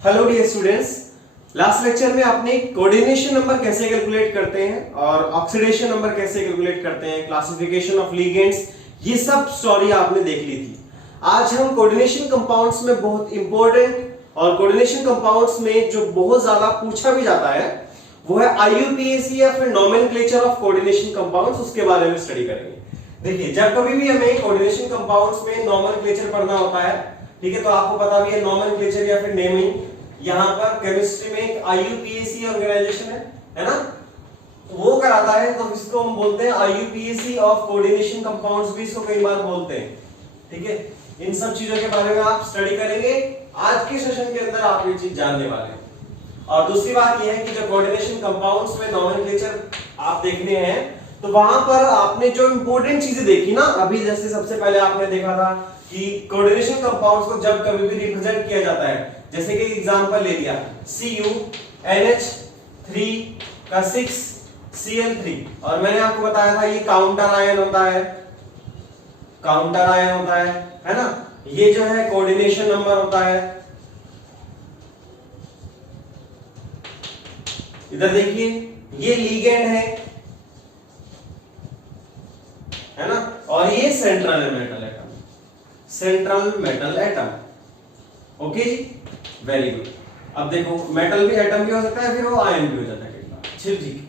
Hello dear students, last lecture में आपने coordination number कैसे कैलकुलेट करते हैं और ऑक्सीडेशन नंबर कैसे कैलकुलेट करते हैं, क्लासिफिकेशन ऑफ लिगेंड्स, ये सब स्टोरी आपने देख ली थी। आज हम कोऑर्डिनेशन कंपाउंड्स में बहुत इंपॉर्टेंट और कोऑर्डिनेशन कंपाउंड्स में जो बहुत ज्यादा पूछा भी जाता है वो है आईयूपीएसी या फिर नोमेनक्लेचर ऑफ कोऑर्डिनेशन कंपाउंड्स, उसके बारे में स्टडी करेंगे। देखिए, जब कभी भी हमें कोऑर्डिनेशन कंपाउंड्स में नोमेनक्लेचर पढ़ना होता है, ठीक है, तो आपको पता भी है नोमेनक्लेचर या फिर नेमिंग। यहाँ पर केमिस्ट्री में एक आईयूपीएसी ऑर्गेनाइजेशन है ना, वो कराता है, तो इसको हम बोलते हैं आईयूपीएसी ऑफ कोऑर्डिनेशन कंपाउंड्स, भी इसको कई बार बोलते हैं। ठीक है, इन सब चीजों के बारे में आप स्टडी करेंगे आज के सेशन के अंदर, आप ये चीज जानने वाले हैं। और दूसरी बात यह है कि जो कोऑर्डिनेशन कंपाउंड्स में नोमेनक्लेचर आप देखने हैं, तो वहां पर आपने जो इंपॉर्टेंट चीजें देखी ना, अभी जैसे सबसे पहले आपने देखा था कि कोऑर्डिनेशन कंपाउंड्स को जब कभी भी रिप्रेजेंट किया जाता है, जैसे कि एग्जांपल ले लिया CuNH3 का 6Cl3, और मैंने आपको बताया था ये काउंटर आयन होता है, काउंटर आयन होता है ना, ये जो है कोऑर्डिनेशन नंबर होता है। इधर देखिए, ये लीगेंड है ना, और ये central metal atom, central metal atom. Okay जी, वेरी गुड। अब देखो, मेटल भी एटम भी हो सकता है, फिर वो आयन भी हो जाता है कई बार। ठीक,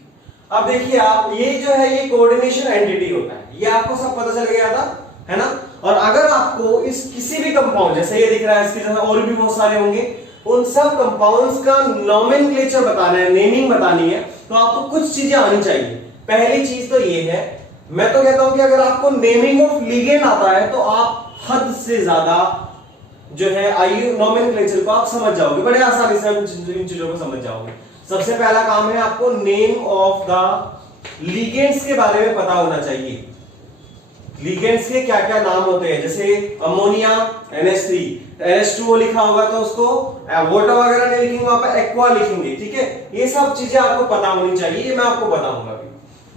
अब देखिए आप, ये जो है ये कोऑर्डिनेशन एंटिटी होता है, ये आपको सब पता चल गया था, है ना। और अगर आपको इस किसी भी कंपाउंड, जैसे ये दिख रहा है, इसके जैसे और भी बहुत सारे होंगे, उन सब कंपाउंड्स का नोमेनक्लेचर बताना है, नेमिंग बतानी है, तो आपको कुछ चीजें आनी चाहिए। पहली चीज तो ये है, मैं तो कहता हूं कि अगर आपको नेमिंग ऑफ लिगेंड आता है तो आप हद से ज्यादा जो है आयु नोमेनक्लेचर को आप समझ जाओगे, बड़े आसानी से इन चीजों को समझ जाओगे। सबसे पहला काम है आपको नेम ऑफ द लिगेंड्स के बारे में पता होना चाहिए। लिगेंड्स के क्या क्या नाम होते हैं, जैसे अमोनिया NH3, NH2O लिखा होगा तो उसको वाटर वगैरह नहीं लिखेंगे, वहां पर एक्वा लिखेंगे। ठीक है, ये सब चीजें आपको पता होनी चाहिए, ये मैं आपको बताऊंगा अभी।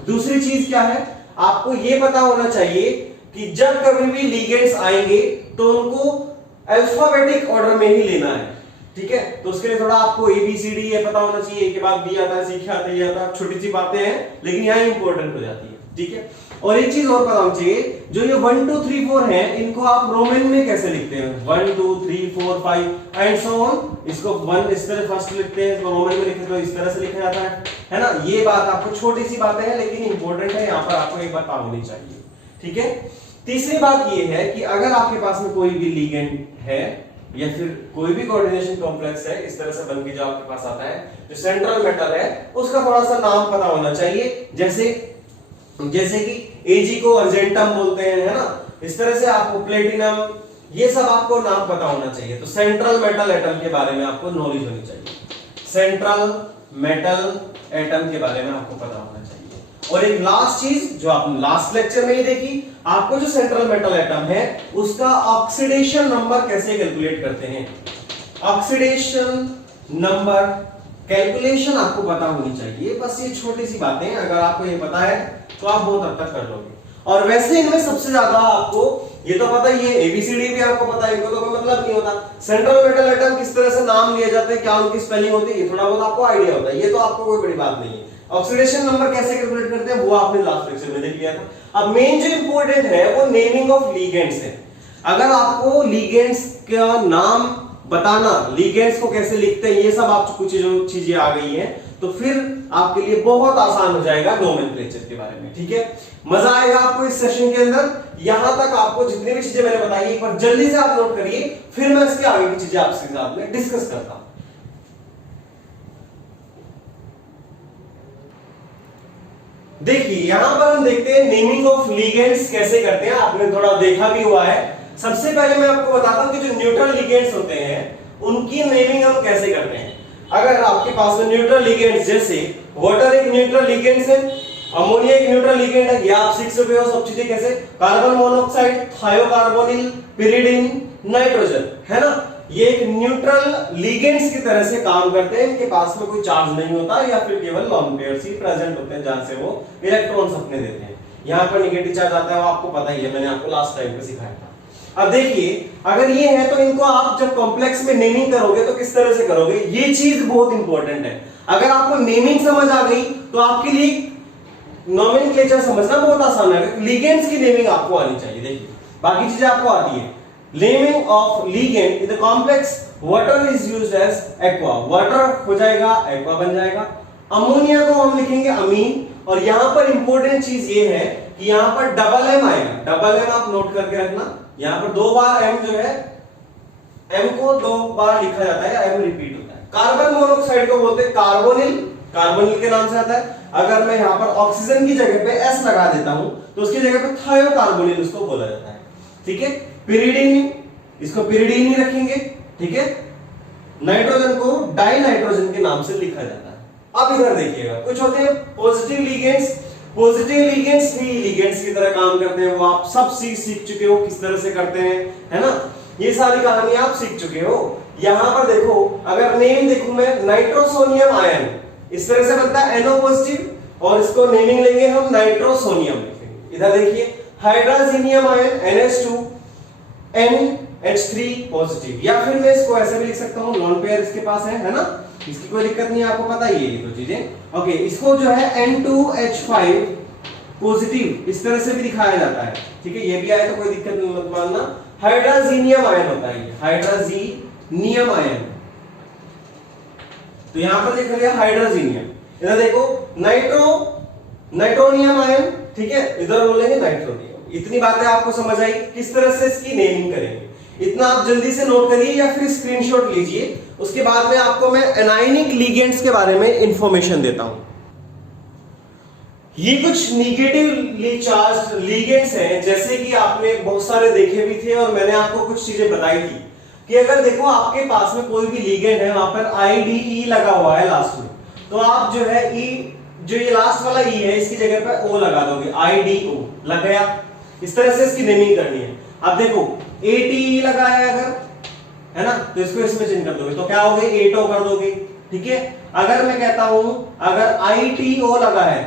दूसरी चीज क्या है, आपको ये पता होना चाहिए कि जब कभी भी लिगेंड्स आएंगे तो उनको अल्फाबेटिक ऑर्डर में ही लेना है। ठीक है, तो उसके लिए थोड़ा आपको ABCD ये पता होना चाहिए, के बाद B आता है, C आता है, ये आता है, छोटी सी बातें हैं लेकिन यहाँ इंपॉर्टेंट हो जाती है। ठीक है, और एक चीज और पता होनी चाहिए, जो ये 1 2 3 4 है, इनको आप रोमन में कैसे लिखते हैं, 1 2 3 4 5 एंड सो ऑन। इसको 1 इस तरह फर्स्ट लिखते हैं, तो रोमन में लिखते तो इस तरह से लिखा जाता है ना। ये बात आपको छोटी सी बातें हैं लेकिन इंपॉर्टेंट है, यहाँ पर आपको एक बात पता होनी चाहिए। ठीक है, तीसरी बात ये है कि अगर आपके पास में कोई भी लिगेंड है या फिर कोई भी कोऑर्डिनेशन कॉम्प्लेक्स है, इस तरह से बन के जो आपके पास आता है, जो सेंट्रल मेटल है, उसका थोड़ा सा नाम पता होना चाहिए। जैसे कि Ag को अर्जेंटम बोलते हैं, है ना, इस तरह से आपको प्लेटिनम, ये सब आपको नाम पता होना चाहिए। तो सेंट्रल मेटल एटम के बारे में आपको नॉलेज होनी चाहिए, सेंट्रल मेटल एटम के बारे में आपको पता होना चाहिए। और एक लास्ट चीज जो आपने लास्ट लेक्चर में ही देखी, आपको जो सेंट्रल मेटल एटम है उसका ऑक्सीडेशन नंबर कैसे कैलकुलेट करते हैं, ऑक्सीडेशन नंबर कैलकुलेशन आपको पता होनी चाहिए। बस ये छोटी सी बातें, अगर आपको ये पता है तो आप बहुत हद तक कर लोगे। और वैसे इनमें सबसे ज्यादा आपको ये तो पता ही है, ABCD भी आपको पता है, इनको तो कोई मतलब नहीं होता। सेंट्रल मेटल एटम किस तरह से नाम लिए जाते हैं, क्या उनकी स्पेलिंग होती है, ये थोड़ा बहुत आपको आइडिया होता है, ये तो आपको कोई बड़ी बात नहीं है। ऑक्सीडेशन नंबर कैसे कैलकुलेट करते हैं वो आपने लास्ट लेक्चर में देख लिया था। अब मेन जो इंपॉर्टेंट है वो नेमिंग ऑफ लिगेंड्स है। अगर आपको लिगेंड्स का नाम बताना, लिगेंड्स को कैसे लिखते हैं, ये सब आप कुछ जो चीजें आ गई हैं, तो फिर आपके लिए बहुत आसान हो जाएगा नोमेनक्लेचर के बारे में। ठीक है, मजा आएगा आपको इस सेशन के अंदर। यहां तक आपको जितनी भी चीजें मैंने बताई एक बार जल्दी से आप नोट करिए, फिर मैं इसके आगे की चीजें आपके साथ में डिस्कस करता हूं। देखिए, यहां पर हम देखते हैं नेमिंग ऑफ लिगेंड्स कैसे करते हैं, आपने थोड़ा देखा भी हुआ है। सबसे पहले मैं आपको बताता हूं कि जो न्यूट्रल लिगेंड्स होते हैं उनकी नेमिंग हम कैसे करते हैं। अगर आपके पास में न्यूट्रल लिगेंड्स, जैसे वाटर एक न्यूट्रल लिगेंड है, अमोनिया एक न्यूट्रल लिगेंड है, ये आप सीख सकते हो सब चीजें कैसे, कार्बन मोनोऑक्साइड, थायोकार्बोनिल, पिरिडिन, नाइट्रोजन, है ना, ये एक न्यूट्रल लिगेंड्स की तरह से काम करते हैं। इनके पास में कोई चार्ज नहीं होता या फिर केवल लॉन्ग पेयर्स ही प्रेजेंट होते हैं, जहां से वो इलेक्ट्रॉन्स अपने देते हैं। यहाँ पर नेगेटिव चार्ज आता है, वो आपको पता ही है, मैंने आपको लास्ट टाइम पे सिखाया था। अब देखिए अगर ये है तो इनको आप जब कॉम्प्लेक्स में नेमिंग करोगे तो किस तरह से करोगे, ये चीज बहुत इंपॉर्टेंट है। अगर आपको नेमिंग समझ आ गई तो आपके लिए नोमेनक्लेचर समझना बहुत आसान है। लिगेंड्स की नेमिंग आपको आनी चाहिए। देखिए बाकी चीजें आपको आती है। Naming of ligand in the complex water is used as aqua, water हो जाएगा एक्वा बन जाएगा। अमोनिया को हम लिखेंगे अमीन। और यहां पर इंपॉर्टेंट चीज ये है कि यहां पर डबल एम आएगा। डबल एम आप नोट करके रखना, यहां पर 2 बार एम जो है, एम को 2 बार लिखा जाता है, एम रिपीट होता है। कार्बन मोनोऑक्साइड को बोलते हैं कार्बोनिल, कार्बोनिल के नाम से आता है। अगर मैं यहां पर ऑक्सीजन की जगह पे एस लगा देता हूं तो उसकी जगह पे थायोकार्बोनिल उसको बोला जाता है। ठीक है, पिरिडीन, इसको पिरिडीन ही रखेंगे। ठीक है, नाइट्रोजन को डाई नाइट्रोजन के नाम से लिखा जाता है। अब इधर देखिएगा, कुछ होते हैं पॉजिटिव लिगेंड्स। पॉजिटिव लिगेंड्स भी लिगेंड्स की तरह काम करते हैं, वो आप सब सीख चुके हो किस तरह से करते हैं, है ना। ये सारी कहानी आप सीख चुके हो। यहां पर देखो, अगर नेम देखूं मैं, नाइट्रोसोनियम आयन इस तरह से बनता है NO पॉजिटिव, और इसको नेमिंग लेंगे हम नाइट्रोसोनियम लिखेंगे। इधर देखिए हाइड्रोजीनियम आयन NH2 NH3 पॉजिटिव, या फिर मैं इसको ऐसे भी लिख सकता हूं, लोन पेयर इसके पास है ना, इसकी कोई दिक्कत नहीं है, आपको पता ही है ये दो चीजें। ओके, इसको जो है N2H5 पॉजिटिव इस तरह से भी दिखाया जाता है। ठीक है, ये भी आए तो कोई दिक्कत नहीं मत मानना। हाइड्रोजीनियम आयन होता है, हाइड्रोजीनियम आयन, तो यहां पर देख लिया हाइड्रोजीनियम। इधर देखो नाइट्रोनियम आयन, ठीक है, इधर बोलेंगे नाइट्रोनियम। इतनी बातें आपको समझ आई, किस तरह से इसकी नेमिंग करेंगे, इतना आप जल्दी से नोट करिए या फिर स्क्रीनशॉट लीजिए। उसके बाद में आपको मैं एनायनिक लिगेंड्स के बारे में इंफॉर्मेशन देता हूं। ये कुछ निगेटिवली चार्ज्ड लिगेंड्स हैं, जैसे कि आपने बहुत सारे देखे भी थे और मैंने आपको कुछ चीजें बताई थी कि अगर देखो आपके पास में कोई भी लिगेंड है, वहां पर IDE लगा हुआ है लास्ट में, तो आप जो है E, जो ये लास्ट वाला E है, इसकी जगह पर O लगा दोगे, IDO लग गया। इस तरह से इसकी नेमिंग करनी है। अब देखो ATE लगा है अगर, है ना, तो इसको इसमें चेंज कर दोगे तो क्या हो गई, ATO कर दोगे। ठीक है, अगर मैं कहता हूं अगर ITO लगा है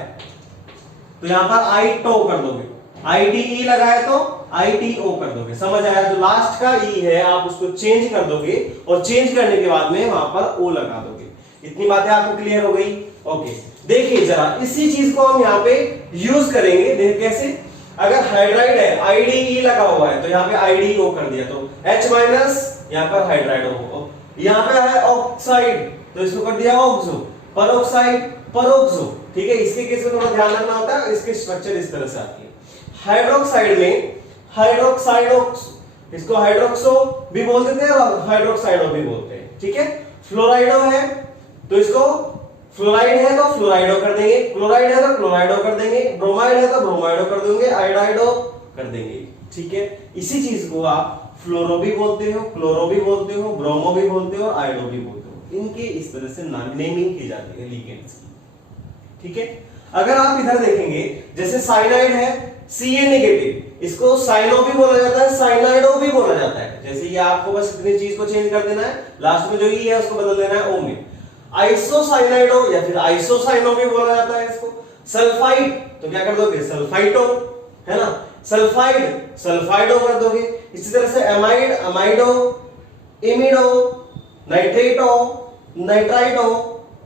तो यहां पर ITO कर दोगे, IDE लगा है तो ITO कर दोगे। समझ आया, जो लास्ट का E है आप उसको चेंज कर दोगे और चेंज करने के बाद में वहां पर O लगा दोगे। इतनी बातें आपको क्लियर हो गई। ओके, देखिए जरा इसी चीज को हम यहाँ पे यूज करेंगे। देख कैसे, अगर हाइड्राइड है, IDE लगा हुआ है तो यहाँ पे IDO कर दिया तो H माइनस, यहाँ पर हाइड्राइड हो। यहाँ पे है ऑक्साइड तो इसको कर दिया ऑक्सो, परोक्साइड परोक्सो। ठीक है, इसके केस में थोड़ा ध्यान रखना होता है, इसके स्ट्रक्चर इस तरह से आती है। हाइड्रोक्साइड में हाइड्रोक्साइडोक्स, इसको हाइड्रोक्सो भी बोल देते हैं और हाइड्रोक्साइडो भी बोलते हैं। ठीक है, फ्लोराइडो है तो इसको, फ्लोराइड है तो फ्लोराइडो कर देंगे, क्लोराइड है तो क्लोराइडो कर देंगे, ब्रोमाइड है तो ब्रोमाइडो कर देंगे, आयोडाइडो कर देंगे। ठीक है, इसी चीज को आप फ्लोरो भी बोलते हो, क्लोरो भी बोलते हो, ब्रोमो भी बोलते हो, आयोडो भी बोलते हो। इनके इस तरह से नेमिंग की जाती है लिगेंड्स की। ठीक है, अगर आप इधर देखेंगे जैसे साइनाइड है Ca नेगेटिव, इसको साइनो भी बोला जाता है, साइनाइडो भी बोला जाता है। जैसे ये आपको बस इतनी चीज को चेंज कर देना है, लास्ट में जो ई है उसको बदल देना है O में। आइसोसाइनाइडो या फिर आइसोसाइनो भी बोला जाता है इसको। सल्फाइड तो क्या कर दोगे, सल्फाइटो, है ना, सल्फाइड सल्फाइडो कर दोगे। इसी तरह से एमाइड अमाइडो, इमिडो, नाइट्रेटो नाइट्राइडो,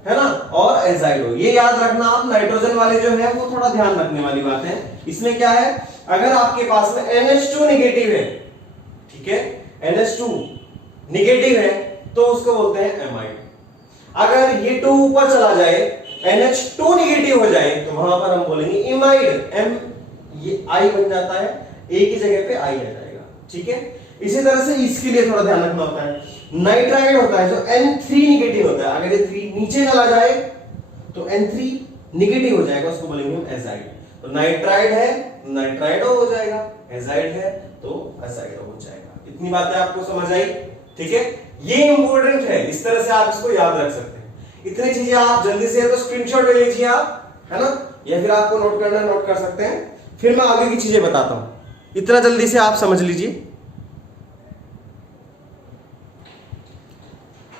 है ना, और एजाइडो। ये याद रखना आप, नाइट्रोजन वाले जो है वो थोड़ा ध्यान रखने वाली बात है। इसमें क्या है, अगर आपके पास में NH2 नेगेटिव है, ठीक है, NH2 नेगेटिव है तो उसको बोलते हैं एमाइड। अगर ये 2 ऊपर चला जाए, NH2 नेगेटिव हो जाए तो वहां पर हम बोलेंगे इमाइड, M ये I बन जाता है, A की जगह पे I आ जाएगा। ठीक है, इसी तरह से इसके लिए थोड़ा ध्यान रखना होता है। नाइट्राइड होता है जो N3 नेगेटिव होता है, अगर ये 3 नीचे चला जाए तो N3 नेगेटिव हो जाएगा, उसको बोलेंगे हम एजाइड। तो नाइट्राइड है नाइट्राइडो हो जाएगा, एजाइड है तो एजाइडो हो जाएगा। इतनी बातें आपको समझ आई। ठीक है, ये इंपॉर्टेंट है, इस तरह से आप इसको याद रख सकते हैं। इतनी चीजें आप जल्दी से तो स्क्रीनशॉट ले लीजिए आप, है ना, या फिर आपको नोट करना नोट कर सकते हैं, फिर मैं आगे की चीजें बताता हूं। इतना जल्दी से आप समझ लीजिए।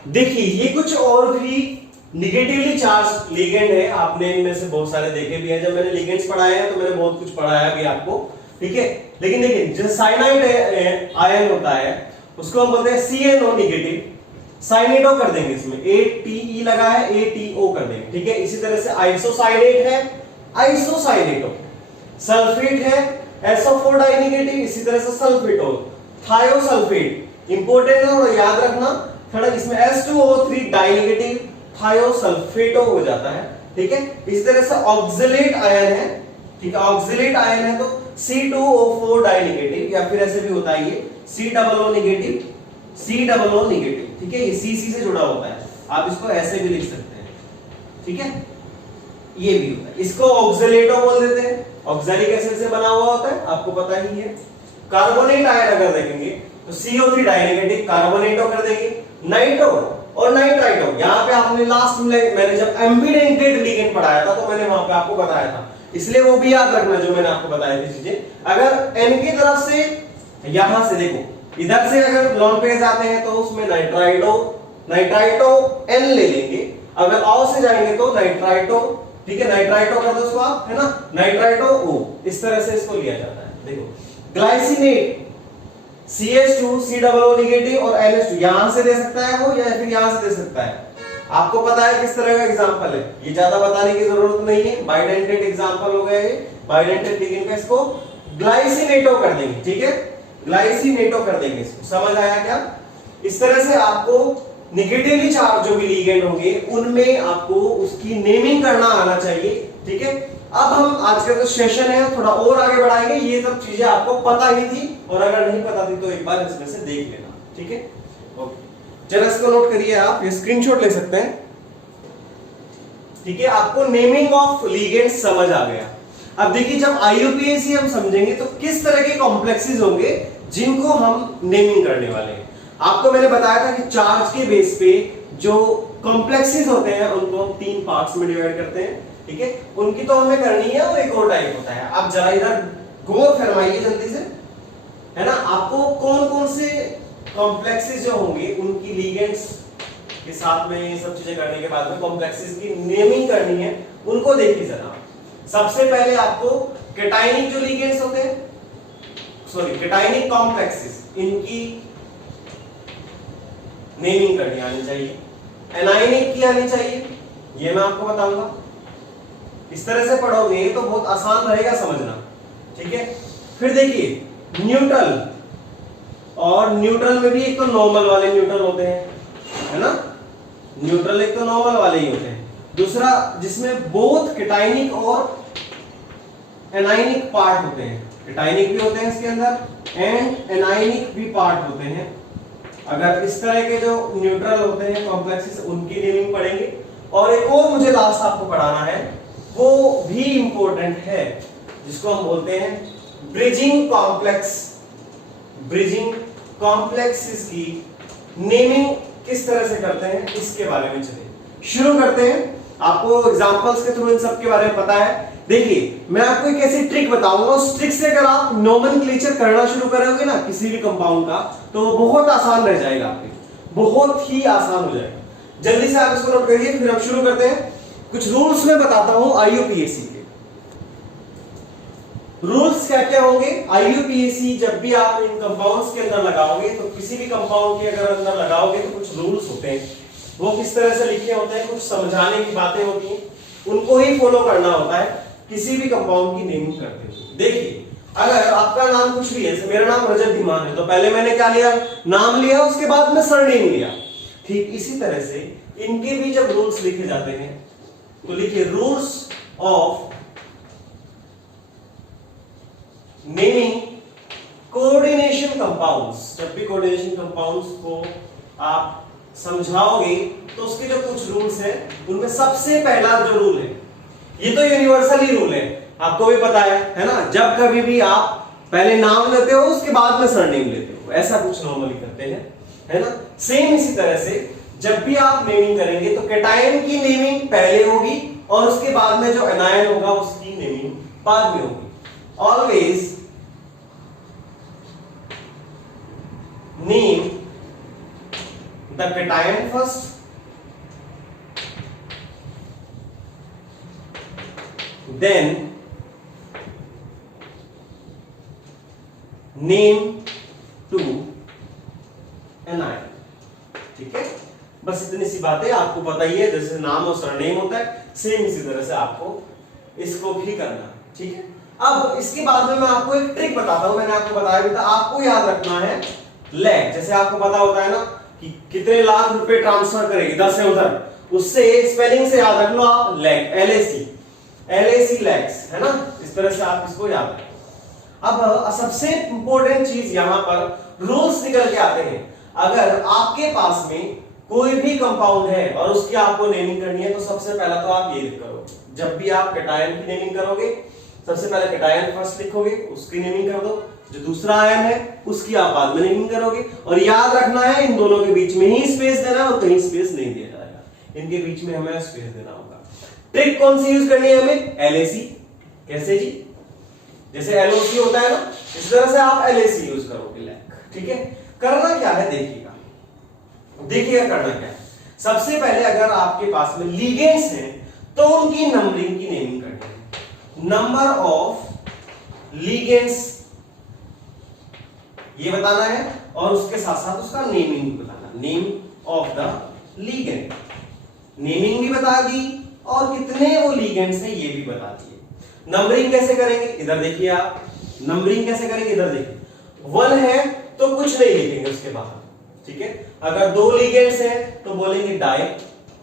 देखिए ये कुछ और भी निगेटिवली चार्ज लिगेंड है, आपने इनमें से बहुत सारे देखे भी हैं। जब मैंने लिगेंड्स पढ़ाए हैं तो मैंने बहुत कुछ पढ़ाया भी आपको। ठीक है, लेकिन देखिए जो साइनाइड आयन होता है उसको हम बोलते हैं CnO नेगेटिव, साइनेटो कर देंगे, इसमें ATE लगा है ATO कर देंगे, ठीक है। इसी तरह से आइसोसाइनेट है आइसोसाइनेटो, सल्फेट है SO4 डाइनेगेटिव, इसी तरह से सल्फेटो, थायोसल्फेट इंपॉर्टेंट है और याद रखना थोड़ा, इसमें H2O3 डाइनेगेटिव थायोसल्फेटो हो जाता है, ठीक है। इसी तरह से ऑक्सलेट आयन है, ठीक है, ऑक्सलेट आयन है तो C2O4 डाइनेगेटिव, या फिर ऐसे भी होता है ये COO नेगेटिव, COO नेगेटिव, ठीक है, ये CC से जुड़ा होता है, आप इसको ऐसे भी लिख सकते हैं, ठीक है, ये भी होता है। इसको ऑक्सलेटो बोल देते हैं, ऑक्सैलिक एसिड से बना हुआ होता है, आपको पता ही है। कार्बोनेट आयन अगर देखेंगे तो CO3 डाइनेगेटिव, कार्बोनेटो कर देंगे, नाइट्रो और नाइट्राइटो, यहां पे आपने लास्ट में मैंने जब एम्बिडेंटेड लिगेंड पढ़ाया था तो मैंने वहां पे आपको बताया था, इसलिए वो भी याद रखना जो मैंने आपको बताया थी चीजें। अगर N की तरफ से, यहां से देखो इधर से अगर लॉन पेज आते हैं तो उसमें नाइट्राइटो N ले लेंगे, अगर O से जाएंगे तो नाइट्राइटो, ठीक है, नाइट्राइटो कर दो उसको आप, है ना, नाइट्राइटो O, इस तरह से इसको लिया जाता है। देखो ग्लाइसिनेट CH2 COO नेगेटिव और NH2, यहां से दे सकता है वो या फिर यहां से दे सकता है, आपको पता है किस तरह का एग्जांपल है, ये ज्यादा बताने की जरूरत नहीं है, बाइडेंटेड एग्जांपल हो गया ये, बाइडेंटेड लिगेंड का इसको ग्लाइसिनेटो कर देंगे, ठीक है, ग्लाइसिनेटो कर देंगे इसको, समझ आया क्या। इस तरह से आपको नेगेटिवली चार्ज जो भी लिगेंड होंगे उनमें आपको उसकी नेमिंग करना आना चाहिए, ठीक है। अब हम आज का जो सेशन है थोड़ा और आगे बढ़ाएंगे, ये सब चीजें आपको पता ही थी और अगर नहीं पता थी तो एक बार इसमें से देख लेना, ठीक है, ओके। चलो इसको नोट करिए, आप ये स्क्रीनशॉट ले सकते हैं, ठीक है। आपको नेमिंग ऑफ लिगेंड्स समझ आ गया। अब देखिए जब IUPAC हम समझेंगे तो किस तरह के कॉम्प्लेक्सेस होंगे जिनको हम नेमिंग करने वाले हैं। आपको मैंने बताया था कि चार्ज के बेस पे जो कॉम्प्लेक्सेस होते हैं उनको हम 3 पार्ट्स में डिवाइड करते हैं, ठीक है, उनकी तो हमें करनी है और एक और टाइप होता है। आप जरा इधर गौर फरमाइए जल्दी से, है ना, आपको कौन कौन से कॉम्प्लेक्सेस जो होंगे उनकी लिगेंड्स के साथ में ये सब चीजें करने के बाद में कॉम्प्लेक्सेस की नेमिंग करनी है, उनको देखिए जरा। सबसे पहले आपको कैटायनिक जो लिगेंड्स होते हैं, सॉरी कैटायनिक कॉम्प्लेक्सेस, इनकी नेमिंग करनी आनी चाहिए, एनायनिक की आनी चाहिए, ये मैं आपको बताऊंगा। इस तरह से पढ़ोगे तो बहुत आसान रहेगा समझना, ठीक है। फिर देखिए न्यूट्रल, और न्यूट्रल में भी एक तो नॉर्मल वाले न्यूट्रल होते हैं, है ना, न्यूट्रल एक तो नॉर्मल वाले ही होते हैं, दूसरा जिसमें बोथ कैटायनिक और एनायनिक पार्ट होते हैं, कैटायनिक भी होते हैं इसके अंदर एंड एनायनिक भी पार्ट होते हैं। अगर इस तरह के जो न्यूट्रल होते हैं कॉम्प्लेक्सेस उनकी नेमिंग पढ़ेंगे। और एक और मुझे लास्ट आपको पढ़ाना है, वो भी इंपॉर्टेंट है, जिसको हम बोलते हैं ब्रिजिंग कॉम्प्लेक्स। ब्रिजिंग कॉम्प्लेक्सेस की नेमिंग किस तरह से करते हैं इसके बारे में चलिए शुरू करते हैं। आपको एग्जांपल्स के थ्रू इन सब के बारे में पता है। देखिए मैं आपको एक ऐसी ट्रिक बताऊंगा, उस ट्रिक से अगर आप नोमेनक्लेचर करना शुरू करोगे ना किसी भी कंपाउंड का, तो बहुत आसान रह जाएगा आपके, बहुत ही आसान हो जाएगा। जल्दी से आप इसको नोट करिए, फिर हम शुरू करते हैं। कुछ रूल्स मैं बताता हूं IUPAC के। रूल्स क्या क्या होंगे IUPAC जब भी आप इन कंपाउंड्स के अंदर लगाओगे, तो किसी भी कंपाउंड के अगर अंदर लगाओगे तो कुछ रूल्स होते हैं, वो किस तरह से लिखे होते हैं, कुछ समझाने की बातें होती हैं, उनको ही फॉलो करना होता है किसी भी कंपाउंड की नेमिंग करते हुए। देखिए अगर आपका नाम कुछ भी है, जैसे मेरा नाम रजत धीमान है, तो पहले मैंने क्या लिया, नाम लिया, उसके बाद में सरनेम लिया। ठीक इसी तरह से इनके भी जब रूल्स लिखे जाते हैं तो लिखिए rules of naming coordination compounds. जब भी कोऑर्डिनेशन कंपाउंड्स को आप समझाओगे तो उसके जो कुछ रूल्स हैं उनमें सबसे पहला जो रूल है, ये तो यूनिवर्सल ही रूल है, आपको भी पता है ना, जब कभी भी आप पहले नाम लेते हो उसके बाद में सरनेम लेते हो, ऐसा कुछ नॉर्मली करते हैं, है ना। सेम इसी तरह से जब भी आप नेमिंग करेंगे तो कैटायन की नेमिंग पहले होगी और उसके बाद में जो एनायन होगा उसकी नेमिंग बाद में होगी। Always name the cation first, then name to anion. ठीक है, बस इतनी सी बात है, आपको पता ही है, जैसे नाम और सरनेम होता है सेम इसी तरह से आपको इसको भी करना। ठीक है, अब इसके बाद में मैं आपको एक ट्रिक बताता हूं, मैंने आपको बताया भी था, आपको याद रखना है लैग। जैसे आपको पता होता है ना कि कितने लाख रुपए ट्रांसफर करेगी इधर से उधर, उससे स्पेलिंग से याद रख लो आप लैग, LAC लैग्स, है ना, इस तरह से आप इसको याद रखें। अब सबसे इंपॉर्टेंट चीज यहां पर रूल्स निकल के आते हैं। अगर आपके पास में कोई भी कंपाउंड है और उसकी आपको नेमिंग करनी है, तो सबसे पहला तो आप ये करोगे, जब भी आप कैटायन की नेमिंग करोगे सबसे पहले कैटायन फर्स्ट लिखोगे, उसकी नेमिंग कर दो, जो दूसरा आयन है उसकी आप बाद में नेमिंग करोगे, और याद रखना है इन दोनों के बीच में ही स्पेस देना और कहीं स्पेस नहीं दिया जाएगा, इनके बीच में हमें स्पेस देना होगा। ट्रिक कौन सी यूज करनी है हमें? LAC। कैसे जी? जैसे LOC होता है ना, इस तरह से आप LAC यूज करोगे लैग। ठीक है, करना क्या है देखिएगा, करना क्या है। सबसे पहले अगर आपके पास में लिगेंड्स हैं तो उनकी नंबरिंग की नेमिंग करनी है। नंबर ऑफ लिगेंड्स ये बताना है, और उसके साथ साथ उसका नेमिंग भी बताना, name of the ligand, naming भी बता दी और कितने वो लिगेंड्स हैं ये भी बता दिए। नंबरिंग कैसे करेंगे, इधर देखिए आप, नंबरिंग कैसे करेंगे, इधर देखिए, 1 है तो कुछ नहीं लिखेंगे उसके बाहर। ठीक है, अगर 2 लिगेंड्स हैं तो बोलेंगे डाई।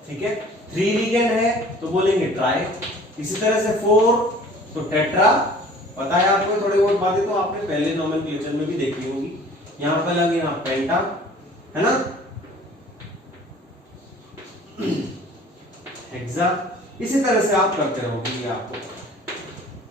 ठीक है, 3 लिगेंड है तो बोलेंगे ट्राई, इसी तरह से 4 तो टेट्रा। पता है आपको थोड़ी बहुत बातें तो आपने पहले नोमेनक्लेचर में भी देखी होंगी, यहां पर लगे यहां पेंटा, है ना, हेक्सा, इसी तरह से आप करते रहोगे ये आपको।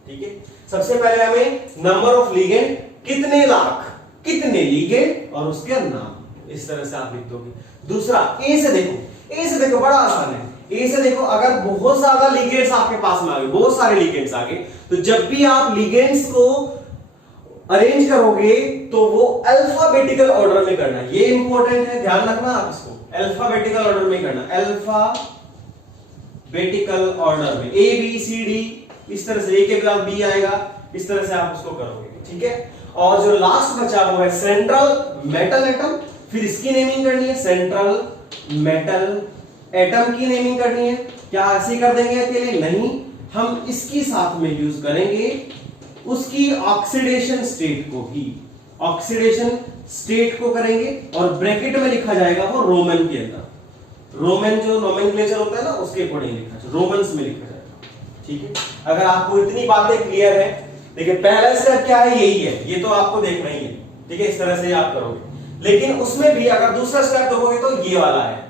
ठीक है, सबसे पहले हमें नंबर ऑफ लिगेंड, कितने लाख, कितने लिगेंड और उसके नाम, इस तरह से आप लिख दोगे। दूसरा ए से देखो, बड़ा आसान है। ए से देखो, अगर बहुत ज्यादा लिगेंड्स आपके पास में आ गए, बहुत सारे लिगेंड्स आ गए, तो जब भी आप लिगेंड्स को अरेंज करोगे तो वो अल्फाबेटिकल ऑर्डर में करना, ये इंपॉर्टेंट है, ध्यान रखना आप इसको, अल्फाबेटिकल ऑर्डर में करना, अल्फाबेटिकल ऑर्डर में, A B C D, इस तरह से A के बाद B आएगा, इस तरह से आप उसको करोगे। ठीक है, और जो लास्ट बचा हुआ है सेंट्रल मेटल एटम, फिर इसकी नेमिंग करनी है, सेंट्रल मेटल एटम की नेमिंग करनी है। क्या ऐसे ही कर देंगे अकेले? नहीं, हम इसकी साथ में यूज करेंगे उसकी ऑक्सीडेशन स्टेट को ही, ऑक्सीडेशन स्टेट को करेंगे, और ब्रैकेट में लिखा जाएगा वो रोमन के अंदर, रोमन जो नोमेनक्लेचर होता है ना उसके अकॉर्डिंग लिखा जाएगा, रोमन्स में लिखा जाएगा। ठीक है, अगर आपको इतनी बातें क्लियर है, देखिए पहला स्टेप क्या है, यही है, ये तो आपको देखना ही है। ठीक है, इस तरह से आप करोगे, लेकिन उसमें भी अगर दूसरा स्टेप देखोगे तो ये वाला है,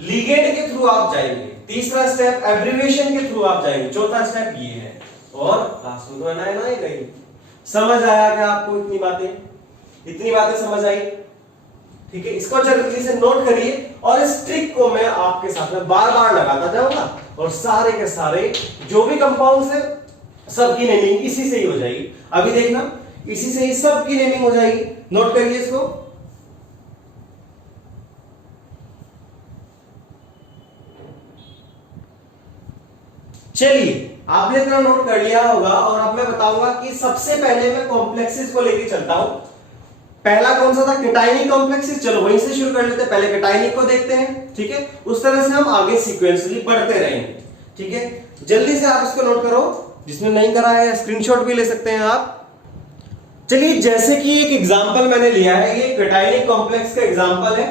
लिगेंड के थ्रू आप जाएंगे, तीसरा स्टेप एब्रिविएशन के थ्रू आप जाएंगे, चौथा स्टेप ये है, और लास्ट में तो एनायन आएगा ही। समझ आया क्या आपको इतनी बातें समझ आई? ठीक है, इसको जल्दी से नोट करिए, और इस ट्रिक को मैं आपके साथ में बार बार लगाता जाऊंगा, और सारे के सारे जो भी कंपाउंड्स हैं सबकी नेमिंग इसी से ही हो जाएगी। अभी देखना, इसी से ही सबकी नेमिंग हो जाएगी, नोट करिए इसको। चलिए, आपने इतना नोट कर लिया होगा, और अब मैं बताऊंगा कि सबसे पहले मैं कॉम्प्लेक्सेस को लेके चलता हूं। पहला कौन सा था? Cationic complexes. चलो वहीं से शुरू कर लेते हैं, पहले कैटायनिक को देखते हैं। ठीक है, उस तरह से हम आगे सीक्वेंसली बढ़ते रहेंगे। ठीक है, जल्दी से आप इसको नोट करो, जिसने नहीं करा है स्क्रीनशॉट भी ले सकते हैं आप। चलिए, जैसे कि एक एग्जांपल मैंने लिया है, ये कैटायनिक कॉम्प्लेक्स का एग्जांपल है।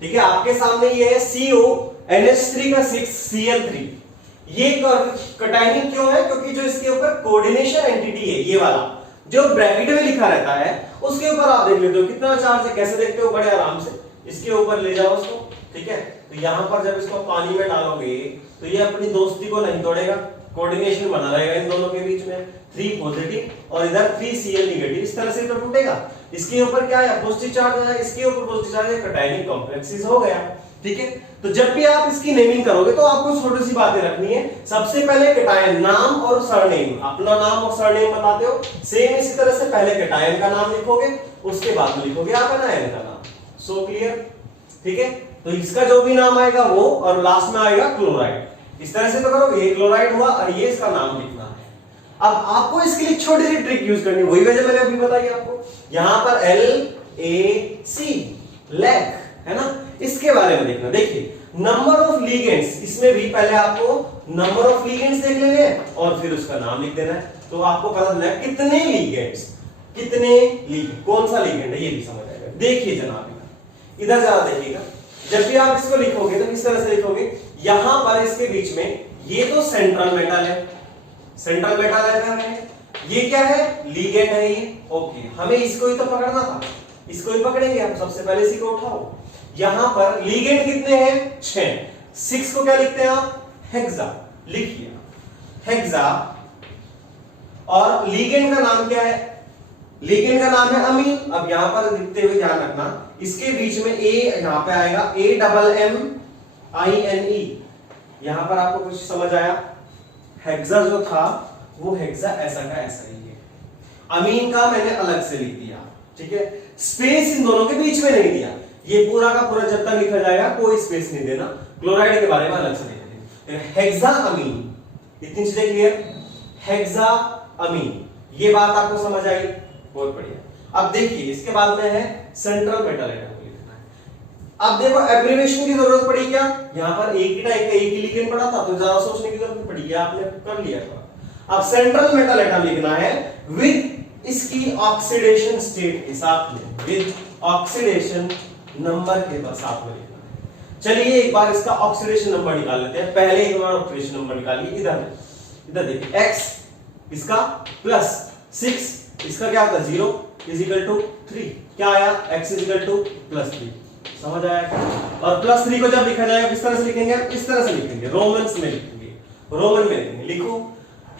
ठीक है, आपके सामने ये है CONH3 का 6Cl3। ये कैटायनिक क्यों है? क्योंकि जो इसके ऊपर कोऑर्डिनेशन एंटिटी है, ये वाला जो ब्रैकेट में लिखा रहता है, उसके ऊपर आप देख लेते हो कितना चार्ज है, कैसे देखते हो? बड़े आराम से इसके ऊपर ले जाओ उसको। ठीक है, तो यहां पर जब इसको पानी में डालोगे तो ये अपनी दोस्ती को नहीं तोड़ेगा, कोऑर्डिनेशन बना रहेगा इन दोनों के बीच में, 3 पॉजिटिव और इधर 3Cl नेगेटिव, इस तरह से तो टूटेगा। इसके ऊपर क्या है? पॉजिटिव चार्ज है, इसके ऊपर पॉजिटिव चार्ज है, कैटायनिक कॉम्प्लेक्सेस हो गया। ठीक है, तो जब भी आप इसकी नेमिंग करोगे तो आपको छोटी सी बातें रखनी है। सबसे पहले कैटायन नाम और सरनेम, अपना नाम और सरनेम बताते हो, सेम इसी तरह से पहले कैटायन का नाम लिखोगे, उसके बाद में लिखोगे आप एनायन का नाम। So clear? ठीक है, तो इसका जो भी नाम आएगा वो, और लास्ट में आएगा क्लोराइड, इस तरह से तो करोगे। ये क्लोराइड हुआ और ये इसका नाम लिखना है। अब आपको इसके लिए छोटी सी ट्रिक यूज करनी है, वही वजह मैंने अभी बताई आपको। यहां पर LAC लैक है ना, इसके बारे में देखना। देखिए नंबर ऑफ लीगेंड्स, इसमें भी पहले आपको नंबर ऑफ लीगेंड्स देख लेने हैं और फिर उसका नाम लिख देना है, तो आपको पता चलना है कितने लीगेंड्स, कितने लीगेंड, कौन सा लीगेंड है ये भी समझ आएगा। देखिए जनाब इधर जरा देखिएगा, जब भी आप इसको लिखोगे तो किस तरह से लिखोगे, यहां पर इसके बीच में ये तो सेंट्रल मेटल है, सेंट्रल मेटल है, ये क्या है, लीगेंड है ये। ओके, हमें इसको ही तो पकड़ना था, इसको ही पकड़ेंगे हम। सबसे पहले इसी को उठाओ। यहां पर लीगेंड कितने हैं, 6। 6 को क्या लिखते हैं आप, हेक्सा लिखिए, हेक्सा। और लीगेंड का नाम क्या है, लीगेंड का नाम है अमीन। अब यहां पर लिखते हुए ध्यान रखना, इसके बीच में ए यहां पे आएगा, AMMINE। यहां पर आपको कुछ समझ आया, हेक्सा जो था वो हेक्सा ऐसा का ऐसा ही है, अमीन का मैंने अलग से लिख दिया, ठीक है। स्पेस इन दोनों के बीच में नहीं दिया, ये पूरा का पूरा जब तक लिखा जाएगा कोई स्पेस नहीं देना। क्लोराइड के बारे में अलग से देखते हैं, हेक्सा अमीन, इतनी चीजें क्लियर, हेक्सा अमीन, ये बात आपको समझ आई, बहुत बढ़िया। अब देखिए इसके बाद में है सेंट्रल मेटल एटम को लिखना है। अब देखो एब्रिविएशन की जरूरत पड़ी क्या, यहां पर एक ही टाइप का एक ही लीगेंड पड़ा था तो ज्यादा सोचने की जरूरत पड़ी, ये आपने कर लिया था। अब सेंट्रल मेटल एटम लिखना है विद इसकी ऑक्सीडेशन स्टेट के साथ में, विद ऑक्सीडेशन नंबर के साथ में लिखना है। चलिए एक बार इसका ऑक्सीडेशन नंबर निकाल लेते हैं। पहले एक बार ऑक्सीडेशन नंबर निकालिए, इधर देखिए, x इसका +6, इसका क्या होता है 0 = 3, क्या आया, x = +3, समझ आया। और +3 को जब लिखा जाएगा किस तरह से लिखेंगे, इस तरह से लिखेंगे, रोमन्स में लिखेंगे, रोमन में लिखेंगे। लिखो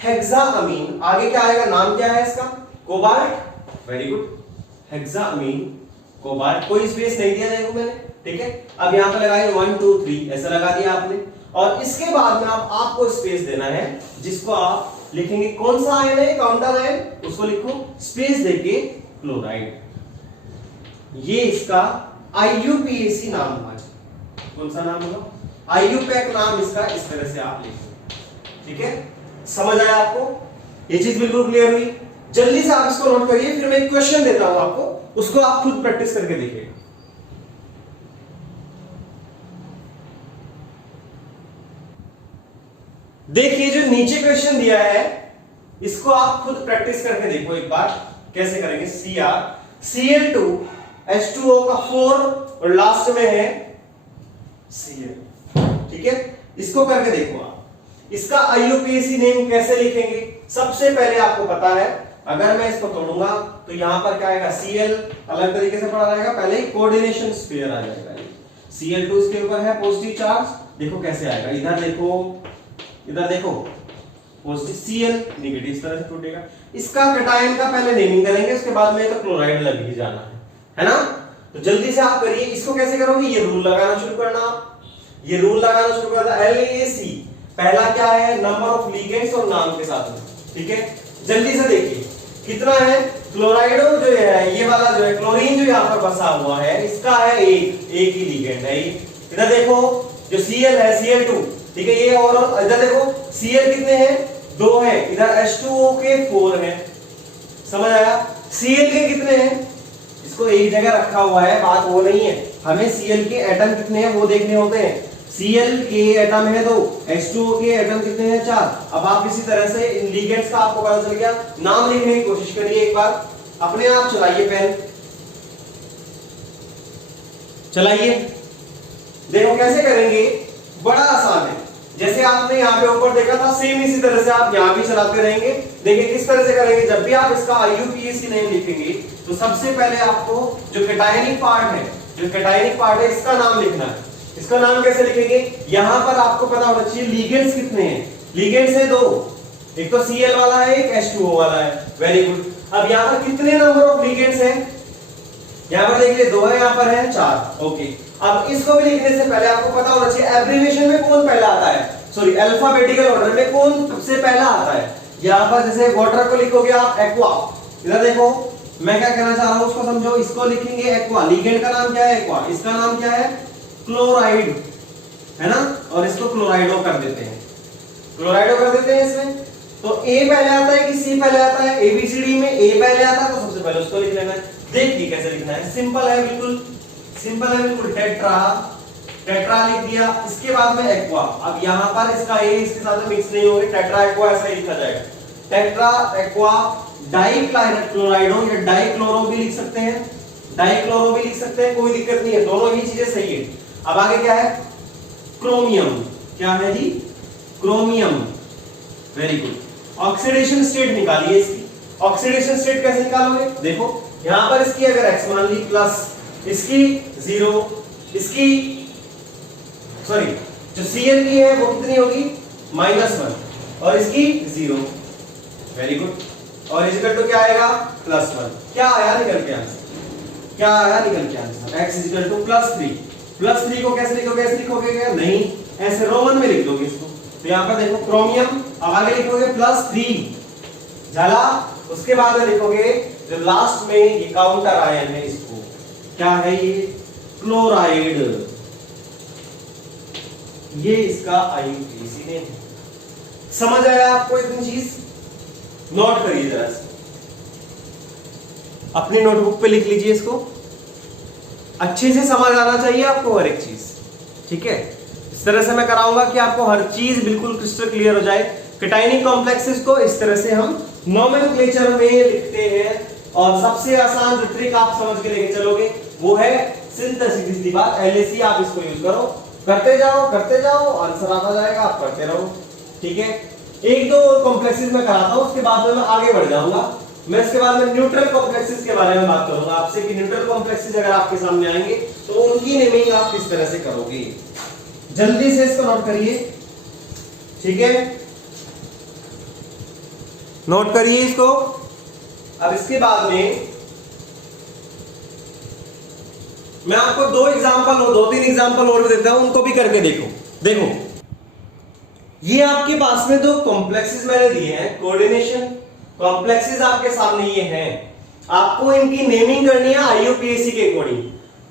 हेक्साअमीन, आगे क्या आएगा, नाम क्या है इसका, कोबाल्ट, वेरी गुड, हेक्साअमीन कोबाल्ट, कोई स्पेस नहीं दिया देखो मैंने, ठीक है। अब यहां पे लगाइए 1 2 3 ऐसा लगा दिया आपने, और इसके बाद में आपको स्पेस देना है, जिसको आप लिखेंगे कौन सा आयन है, काउंटर आयन, उसको लिखो स्पेस देके क्लोराइड। ये इसका IUPAC नाम होगा, कौन सा नाम होगा, IUPAC नाम इसका, इस तरह से आप लिखो, ठीक है। समझ आया आपको, ये चीज बिल्कुल क्लियर हुई। जल्दी से आप इसको नोट करिए, फिर मैं एक क्वेश्चन देता हूं आपको, उसको आप खुद प्रैक्टिस करके देखिए। देखिए जो नीचे क्वेश्चन दिया है, इसको आप खुद प्रैक्टिस करके देखो एक बार, कैसे करेंगे। Cl2 H2O का 4 और लास्ट में है Cl, ठीक है। इसको करके देखो आप, इसका IUPAC नेम कैसे लिखेंगे। सबसे पहले आपको पता है, अगर मैं इसको तोड़ूंगा तो यहां पर क्या आएगा, Cl अलग तरीके से पढ़ा रहेगा, पहले ही कोऑर्डिनेशन स्फीयर आ जाएगा। Cl2 इसके ऊपर है पॉजिटिव चार्ज, देखो कैसे आएगा, इधर देखो पॉजिटिव, Cl नेगेटिव, इस तरह से टूटेगा। इसका कैटायन का पहले नेमिंग करेंगे, उसके बाद में तो क्लोराइड लग ही जाना है ना। तो जल्दी से आप करिए, इसको कैसे करोगे, ये रूल लगाना शुरू करना आप, ये रूल लगाना शुरू करना। LAC पहला क्या है, नंबर ऑफ लीगेंड्स और नाम के साथ में, ठीक है। जल्दी से देखिए कितना है, क्लोराइडो जो है, ये वाला जो है क्लोरीन जो यहाँ पर बसा हुआ है, इसका है एक ही लीगेंड है। इधर देखो जो Cl है, Cl2, ठीक है, ये और इधर देखो Cl कितने हैं, 2 है, इधर H2O के 4 है, समझ आया। Cl के कितने हैं, इसको एक जगह रखा हुआ है, बात वो नहीं है, हमें Cl के एटम कितने हैं वो देखने होते हैं। Cl के एटम है 2, H2O के एटम कितने हैं 4। अब आप इसी तरह से इन लीगेंड्स का आपको पता चल गया, नाम लिखने की कोशिश करिए एक बार, अपने आप चलाइए पेन, चलाइए, देखो कैसे करेंगे, बड़ा आसान है। जैसे आपने यहाँ पे ऊपर देखा था, सेम इसी तरह से आप यहाँ भी चलाते रहेंगे। देखिए किस तरह से करेंगे, जब भी आप इसका IUPAC नेम लिखेंगे तो सबसे पहले आपको जो कैटायनिक पार्ट है, इसका नाम लिखना है। इसका नाम कैसे लिखेंगे, यहां पर आपको पता होना चाहिए लीगेंड्स कितने हैं, लीगेंड्स है 2, एक तो Cl वाला है, एक H2O वाला है, वेरी गुड। अब यहां पर कितने नंबर ऑफ लीगेंड्स हैं, यहां पर देखिए 2 है, यहां पर है 4, ओके। अब इसको भी लिखने से पहले आपको पता होना चाहिए एब्रिविएशन में कौन पहला आता है, सॉरी अल्फाबेटिकल ऑर्डर में कौन सबसे पहला आता है। यहां पर जैसे वाटर को लिखोगे आप एक्वा, इधर देखो मैं क्या कहना चाह रहा हूं उसको समझो, इसको लिखेंगे एक्वा, लीगेंड का नाम क्या है एक्वा, इसका नाम क्या है क्लोराइड, है ना, और इसको क्लोराइडो कर देते हैं, इसमें तो ए पहले आता है कि सी पहले आता है? एबीसीडी में ए पहले आता है तो सबसे पहले उसको लिख लेना है। देखिए कैसे लिखना है, सिंपल है बिल्कुल, सिंपल है बिल्कुल। टेट्रा, टेट्रा लिख दिया, इसके बाद में एक्वा। अब यहां पर इसका ए इसके साथ में मिक्स नहीं होगा, टेट्रा एक्वा ऐसा ही लिखा जाएगा। टेट्रा एक्वा डाइक्लोराइडो या डाइक्लोरो भी लिख सकते हैं, डाइक्लोरो भी लिख सकते हैं, कोई दिक्कत नहीं है, दोनों ही चीजें सही है। अब आगे क्या है? क्रोमियम। क्या है जी? Chromium. Very good. Oxidation state निकालिए इसकी। ऑक्सीडेशन स्टेट कैसे निकालोगे? देखो यहां पर इसकी अगर एक्स मान ली प्लस, इसकी 0, इसकी सॉरी जो Cl की है वो कितनी होगी? -1 और इसकी 0। Very good. और इजिकल टू क्या आएगा? +1। क्या आया निकल के आंसर? क्या आया निकल के आंसर? x equal to +3। +3 को कैसे लिखोगे? ऐसे लिखोगे क्या? नहीं, ऐसे रोमन में लिख दोगे इसको। तो यहां पर देखो क्रोमियम, अब आगे लिखोगे +3 झाला, उसके बाद में लिखोगे जो लास्ट में ये काउंटर आयन है, इसको क्या है? ये क्लोराइड। ये इसका IUPAC ने समझ आया आपको इतनी चीज? नोट करिए जरा, अपनी नोटबुक पे लिख लीजिए इसको, अच्छे से समझ आना चाहिए आपको हर एक चीज, ठीक है? इस तरह से मैं कराऊंगा कि आपको हर चीज बिल्कुल क्रिस्टल क्लियर हो जाए। कैटायनिक कॉम्प्लेक्सेस को इस तरह से हम नोमेनक्लेचर में लिखते हैं, और सबसे आसान जो ट्रिक आप समझ के लेके चलोगे वो है सिंथेसिस। सीधी बात, LAC आप इसको यूज करो, करते जाओ, आंसर आता जाएगा, आप करते रहो, ठीक है? एक दो कॉम्प्लेक्सेस में कराता हूं, उसके बाद में मैं आगे बढ़ जाऊंगा। मैं इसके बाद में न्यूट्रल कॉम्प्लेक्सेस के बारे में बात करूंगा आपसे कि न्यूट्रल कॉम्प्लेक्सेस अगर आपके सामने आएंगे तो उनकी नेमिंग आप किस तरह से करोगे। जल्दी से इसको नोट करिए, ठीक है? नोट करिए इसको। अब इसके बाद में मैं आपको दो तीन एग्जांपल और देता हूं, उनको भी करके देखो। ये आपके पास में दो कॉम्प्लेक्सेस मैंने दिए हैं, कोऑर्डिनेशन कॉम्प्लेक्सेस आपके सामने ये हैं। आपको इनकी नेमिंग करनी है IUPAC के अकॉर्डिंग।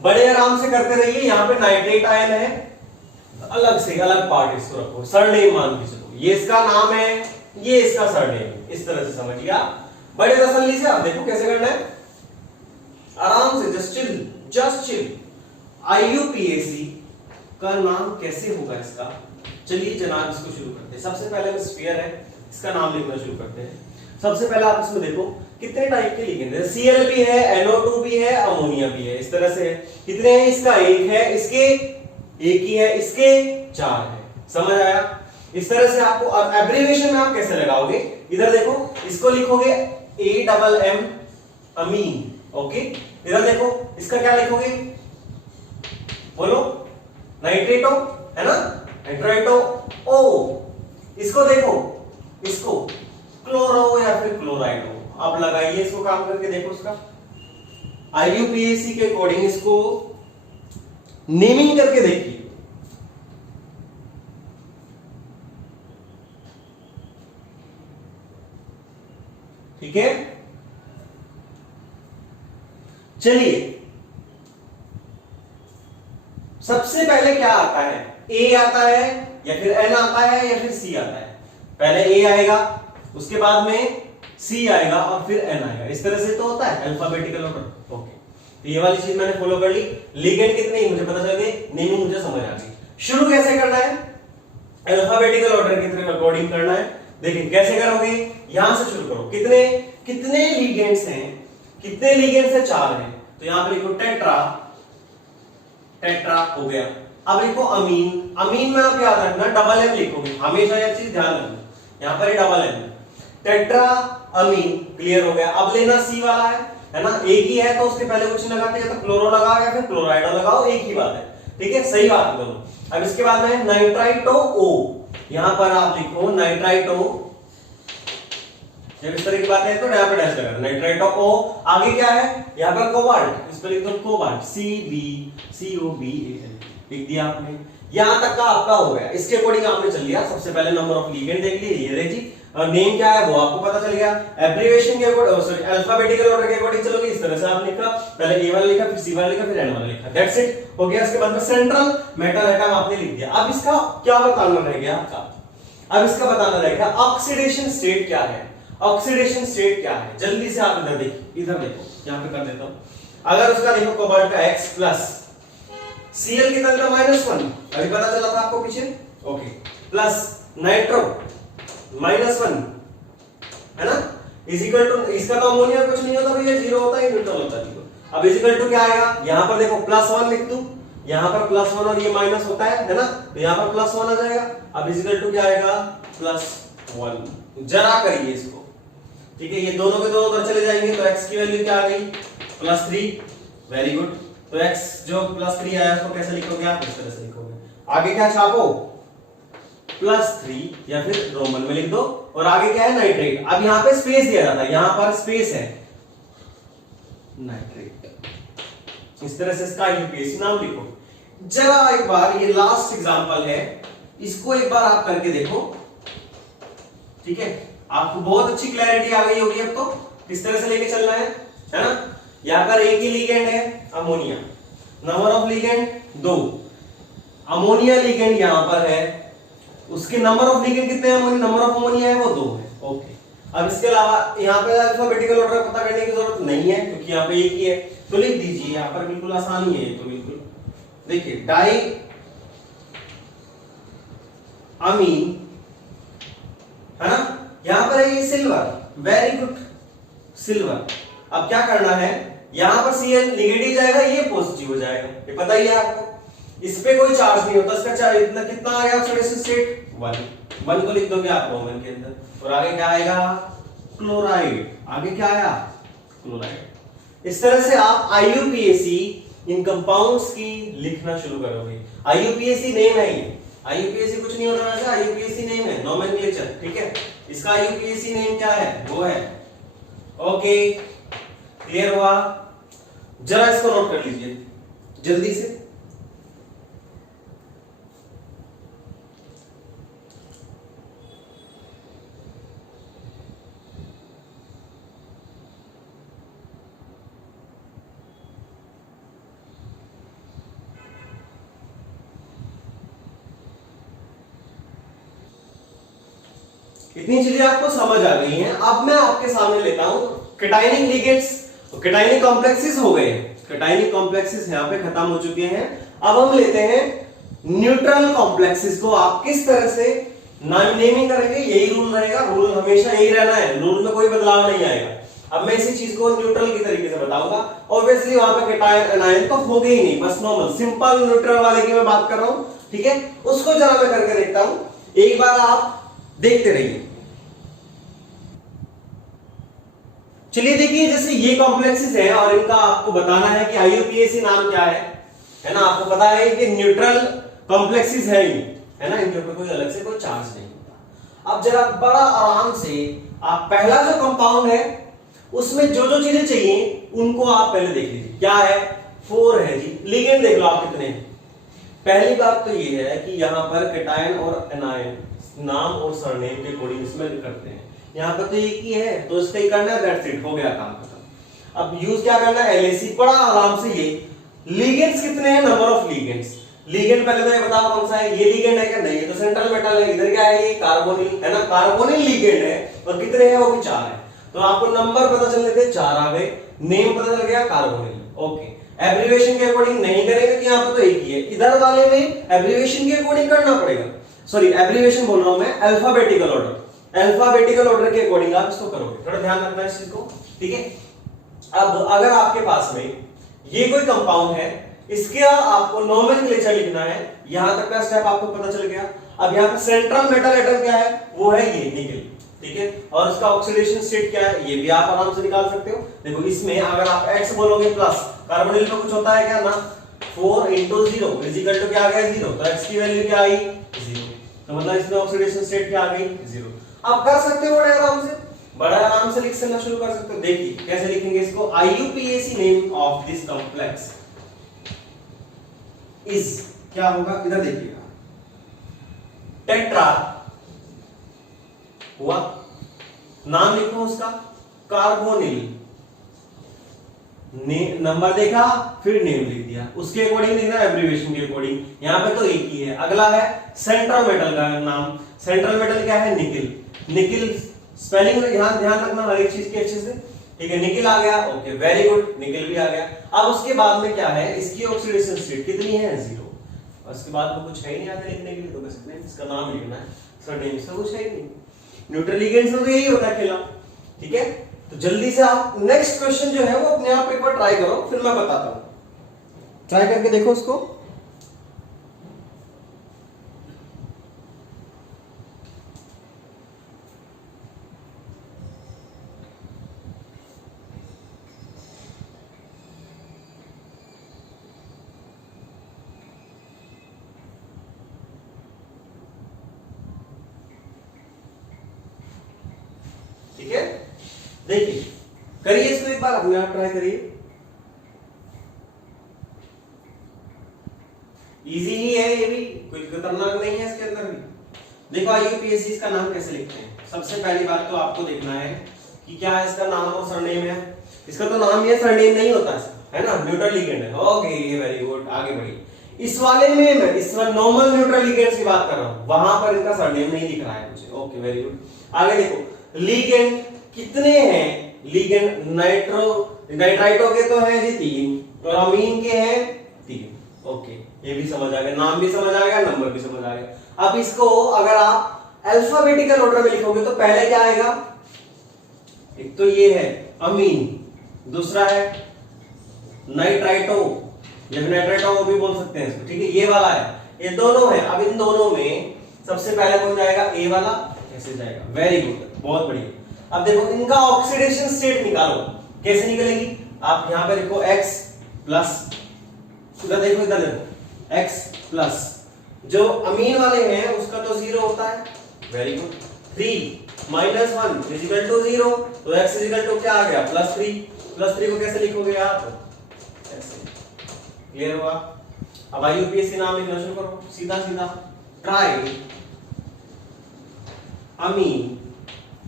बड़े आराम से करते रहिए। यहाँ पे नाइट्रेट आयन है, अलग से अलग पार्ट इसको रखो, सरनेम मान के चलो, ये इसका नाम है, ये इसका सरनेम, इस तरह से समझिए आप बड़े तसल्ली से। आप देखो कैसे करना है, आराम से, जस्ट चिल। IUPAC का नाम कैसे होगा इसका? चलिए जनाब इसको शुरू करते हैं। सबसे पहले में स्फीयर है, इसका नाम लिखना शुरू करते हैं। सबसे पहले आप इसमें देखो कितने टाइप के लिगेंड है, Cl भी है, NO2 भी है, अमोनिया भी है, इस तरह से है। कितने हैं? इसका एक है, इसके एक ही है, इसके 4 है। समझ आया? इस तरह से आपको। अब एब्रिविएशन में आप कैसे लगाओगे? इधर देखो, इसको लिखोगे AMM अमीन, ओके? इधर देखो, इसका क्या लिखोगे? बोलो, नाइट्रेटो है ना, नाइट्रेटो O। इसको देखो, इसको क्लोरो या फिर क्लोराइडो। आप लगाइए इसको, काम करके देखो उसका। IUPAC के अकॉर्डिंग इसको नेमिंग करके देखिए। ठीक है, चलिए सबसे पहले क्या आता है? A आता है या फिर N आता है या फिर C आता है? पहले A आएगा, उसके बाद में C आएगा और फिर N आएगा। इस तरह से तो होता है अल्फाबेटिकल ऑर्डर, ओके? तो ये वाली चीज मैंने फॉलो कर ली। लिगेंड कितने मुझे पता चल गए, नेमिंग मुझे समझ आ गई। शुरू कैसे करना है? अल्फाबेटिकल ऑर्डर के अकॉर्डिंग करना है। देखिए कैसे करोगे, यहां से शुरू करो। कितने कितने लिगेंड्स हैं? कितने लिगेंड्स है? 4 हैं। तो यहां पे लिखो टेट्रा, टेट्रा हो गया। अब लिखो अमीन। अमीन में आप याद रखना डबल एम लिखोगे, हमेशा यह चीज ध्यान रखना, यहां पर double M. Tetra amine clear हो गया। अब लेना सी वाला है ना, एक ही है तो उसके पहले कुछ लगाते हैं, तो क्लोरो लगाओ या फिर क्लोराइडो लगाओ, एक ही बात है, ठीक है? सही बात है दोनों। अब इसके बाद में नाइट्राइटो ओ, यहां पर आप लिखो नाइट्राइटो। जब इस तरह की बात है तो यहाँ पे डैश लगा नाइट्राइटो ओ। आगे क्या है? यहाँ पर कोबाल्ट, इस पर लिख दो कोबाल्ट, CbCOBAL लिख दिया आपने। यहां तक का आपका हो गया। इसके अकॉर्डिंग आपने चल लिया। सबसे पहले नंबर ऑफ लिगेंड देख लिए, ये रहे जी, और नेम क्या है वो आपको पता चल गया। एब्रिविएशन के अकॉर्डिंग, सॉरी अल्फाबेटिकल ऑर्डर के अकॉर्डिंग चलोगे, इस तरह से आप लिखा, पहले A वाला लिखा, फिर C वाला लिखा, फिर N वाला लिखा, दैट्स इट, हो गया। इसके बाद में सेंट्रल मेटल एटम आपने लिख दिया। अब इसका क्या बताना रह गया आपका? अब इसका बताना रहेगा ऑक्सीडेशन स्टेट क्या है। ऑक्सीडेशन स्टेट क्या है, जल्दी से आप इधर देखिए, इधर देखो, यहां पे कर देता हूं। अगर उसका देखो कोबाल्ट का X प्लस Cl कितना था -1, अभी पता चला था आपको पीछे, ओके, प्लस नाइट्रो -1 है ना, इज इक्वल टू, इसका तो अमोनिया कुछ नहीं होता भैया, जीरो होता है, न्यूट्रल होता है। अब इज इक्वल टू क्या आएगा, यहां पर देखो +1 लिख दूं, यहां पर +1 और ये माइनस होता है ना, तो यहां पर +1 आ जाएगा। अब इज इक्वल टू क्या आएगा, +1। जरा करिए इसको, ठीक है, ये दोनों के दोनों उधर चले जाएंगे, तो x की वैल्यू क्या आ गई, +3। Very good. तो x जो +3 आया उसको कैसे लिखोगे आप, इस तरह से लिखोगे। आगे क्या छापो, +3 या फिर रोमन में लिख दो, और आगे क्या है, नाइट्रेट। अब यहां पे स्पेस दिया जाता है, यहां पर स्पेस है, नाइट्रेट। इस तरह से इसका यूपीएससी नाम लिखो। जरा एक बार, ये लास्ट एग्जांपल है, इसको एक बार आप करके देखो, ठीक है, आपको बहुत अच्छी क्लैरिटी आ गई होगी अब तो किस तरह से लेके चलना है ना। यहां पर एक ही लिगेंड है, ammonia, number of ligand 2, ammonia ligand यहां पर है, उसके नंबर ऑफ लिगेंड कितने हैं, नंबर ऑफ अमोनिया है वो 2 है, ओके। अब इसके अलावा यहां पे अल्फाबेटिकल ऑर्डर पता करने की जरूरत नहीं है, क्योंकि यहां पे एक ही है, तो लिख दीजिए, यहां पर बिल्कुल आसानी है, तो बिल्कुल देखिए, डाई अमीन है ना, यहां पर है ये सिल्वर, वेरी गुड, सिल्वर। अब क्या करना है, यहां पर Cl नेगेटिव जाएगा, ये पॉजिटिव हो जाएगा, ये पता ही है आपको, इस पे कोई चार्ज नहीं होता, इसका चार्ज इतना कितना आ गया ऑक्सीडेशन स्टेट 1 को लिख दोगे आप रोमन के अंदर, और आगे क्या आएगा, क्लोराइड, आगे क्या आया, क्लोराइड। इस तरह से आप IUPAC इन कंपाउंड्स की लिखना शुरू करोगे। IUPAC नेम है ये, IUPAC कुछ नहीं होता वैसे, IUPAC नेम है, नोमेनक्लेचर, ठीक है। इसका IUPAC नेम क्या है, वो है, ओके, क्लियर हुआ। जरा इसको नोट कर लीजिए जल्दी से। इतनी चीजें आपको समझ आ गई हैं। अब मैं आपके सामने लेता हूं कैटायनिक लिगेंड्स, कैटायनिक कॉम्प्लेक्सेस हो गए, कैटायनिक कॉम्प्लेक्सेस यहां पे खत्म हो चुके हैं। अब हम लेते हैं न्यूट्रल कॉम्प्लेक्सेस को। आप किस तरह से नेमिंग करेंगे, यही रूल रहेगा, रूल हमेशा यही रहना है, रूल में कोई बदलाव नहीं आएगा। अब मैं इसी चीज को न्यूट्रल की तरीके से बताऊंगा। ऑब्वियसली वहां पे कैटायन एनायन तो हो गए ही नहीं, बस नॉर्मल सिंपल न्यूट्रल वाले की मैं बात कर रहा हूं, ठीक है। उसको जरा मैं करके देखता हूं, एक बार आप देखते रहिए। चलिए देखिए, जैसे ये कॉम्प्लेक्सेस है और इनका आपको बताना है कि IUPAC नाम क्या है ना, आपको पता है कि न्यूट्रल कॉम्प्लेक्सेस है ही, है ना, इनके ऊपर कोई अलग से कोई चार्ज नहीं होता। अब जरा बड़ा आराम से आप पहला जो कंपाउंड है उसमें जो जो चीजें चाहिए उनको आप पहले देख लीजिए। क्या है, 4 है जी, लिगेंड देख लो आप कितने हैं। पहली बात तो ये है कि यहां पर कैटायन और एनायन नाम और सरनेम के अकॉर्डिंग इसमें करते हैं। यहां पर तो एक ही है, तो इसका ही करना है, दैट्स इट, हो गया काम खत्म। अब यूज क्या करना है, LAC, बड़ा आराम से। ये लिगेंड्स कितने हैं, नंबर ऑफ लिगेंड्स। लिगेंड पहले तो ये बताओ कौन सा है, ये लिगेंड है क्या, नहीं, ये तो सेंट्रल मेटल है। इधर क्या है, ये कार्बोनिल है ना, कार्बोनिल लिगेंड है, और कितने हैं, वो भी 4 है। तो आपको नंबर पता चल लेते, 4 आ गए, नेम पता चल गया, कार्बोनिल, ओके। एब्रिविएशन के अकॉर्डिंग नहीं करेंगे कि यहां पर तो एक ही है, इधर वाले में एब्रिविएशन के अकॉर्डिंग करना पड़ेगा। सॉरी, एब्रिविएशन बोल रहा हूं मैं, अल्फाबेटिकल ऑर्डर, अल्फाबेटिकल ऑर्डर के अकॉर्डिंग आप इसको करोगे, थोड़ा ध्यान रखना इस चीज को, ठीक है। अब अगर आपके पास में ये कोई कंपाउंड है, इसका आपको नोमेनक्लेचर लिखना है, यहां तक का स्टेप आपको पता चल गया। अब यहां पे सेंट्रल मेटल एटम क्या है, वो है ये निकेल, ठीक है। और उसका ऑक्सीडेशन स्टेट क्या है, ये भी आप आराम से निकाल सकते हो। देखो इसमें अगर आप X बोलोगे प्लस, कार्बोनिल में कुछ होता है क्या ना, 4 × 0 इक्वल टू क्या आ गया, 0, तो X की वैल्यू क्या आई, 0, तो मतलब इसमें ऑक्सीडेशन स्टेट क्या आ गई, 0। आप कर सकते हो बड़े आराम से, बड़ा आराम से लिखना शुरू कर सकते हो। देखिए कैसे लिखेंगे इसको, IUPAC name of this complex is, क्या होगा, इधर देखिएगा, टेट्रा हुआ, नाम लिखो उसका कार्बोनिल, नंबर देखा फिर नेम लिख दिया, उसके अकॉर्डिंग लिखना, एब्रीविएशन के अकॉर्डिंग। यहाँ पे तो एक ही है। अगला है सेंट्रल मेटल का नाम। सेंट्रल मेटल क्या है? निकिल। निकिल स्पेलिंग में ध्यान रखना हर एक चीज के अच्छे से, ठीक है। निकिल आ गया, ओके वेरी गुड, निकिल भी आ गया। अब उसके बाद में क्या है, इसकी ऑक्सीडेशन स्टेट कितनी है? 0। और उसके बाद में कुछ है ही नहीं आगे लिखने के लिए, तो बस इतना इसका नाम लिखना है, सरनेम से कुछ है ही नहीं। न्यूट्रल लिगेंड्स में तो यही होता है खेला, ठीक है। तो जल्दी से आप नेक्स्ट क्वेश्चन जो है वो अपने आप एक बार ट्राई करो, फिर मैं बताता हूं। ट्राई करके देखो उसको। ठीक है, देखिए करिए इसको एक बार अपने आप ट्राई करिए। इजी ही है ये भी, कोई खतरनाक नहीं है इसके अंदर भी। देखो आईयूपीएससी इसका नाम कैसे लिखते हैं। सबसे पहली बात तो आपको देखना है कि क्या है इसका नाम और सरनेम है। इसका तो नाम ही है, सरनेम नहीं होता है ना, न्यूट्रल लिगेंड है। ओके वेरी गुड, आगे बढ़िए। इस वाले में मैं इस नॉर्मल न्यूट्रल लिगेंड्स की बात कर रहा हूं, वहां पर इनका सरनेम नहीं दिख रहा है मुझे। ओके वेरी गुड, आगे देखो लिगेंड कितने हैं? लिगेंड नाइट्राइटो के तो हैं जी 3 और अमीन के हैं 3। ओके ये भी समझ आ गया, नाम भी समझ आ गया, नंबर भी समझ आ गया। अब इसको अगर आप अल्फाबेटिकल ऑर्डर में लिखोगे तो पहले क्या आएगा? एक तो ये है अमीन, दूसरा है नाइट्राइटो या नाइट्राइटो वो भी बोल सकते हैं इसको, ठीक है। ये वाला है, ये दोनों है। अब इन दोनों में सबसे पहले कौन जाएगा? ए वाला, ऐसे जाएगा। वेरी गुड, बहुत बढ़िया। अब देखो इनका ऑक्सीडेशन स्टेट निकालो, कैसे निकलेगी? आप यहां पे देखो x प्लस, इधर देखो, इधर देखो x प्लस, जो अमीन वाले हैं उसका तो 0 होता है। Very good. 3 minus 1 equal to 0, तो x इजिकल टू क्या आ गया? +3। +3 को कैसे लिखोगे आप? ऐसे। क्लियर हुआ? अब आईयूपीएससी नाम लिखना शुरू करो, सीधा सीधा। ट्राई अमीन,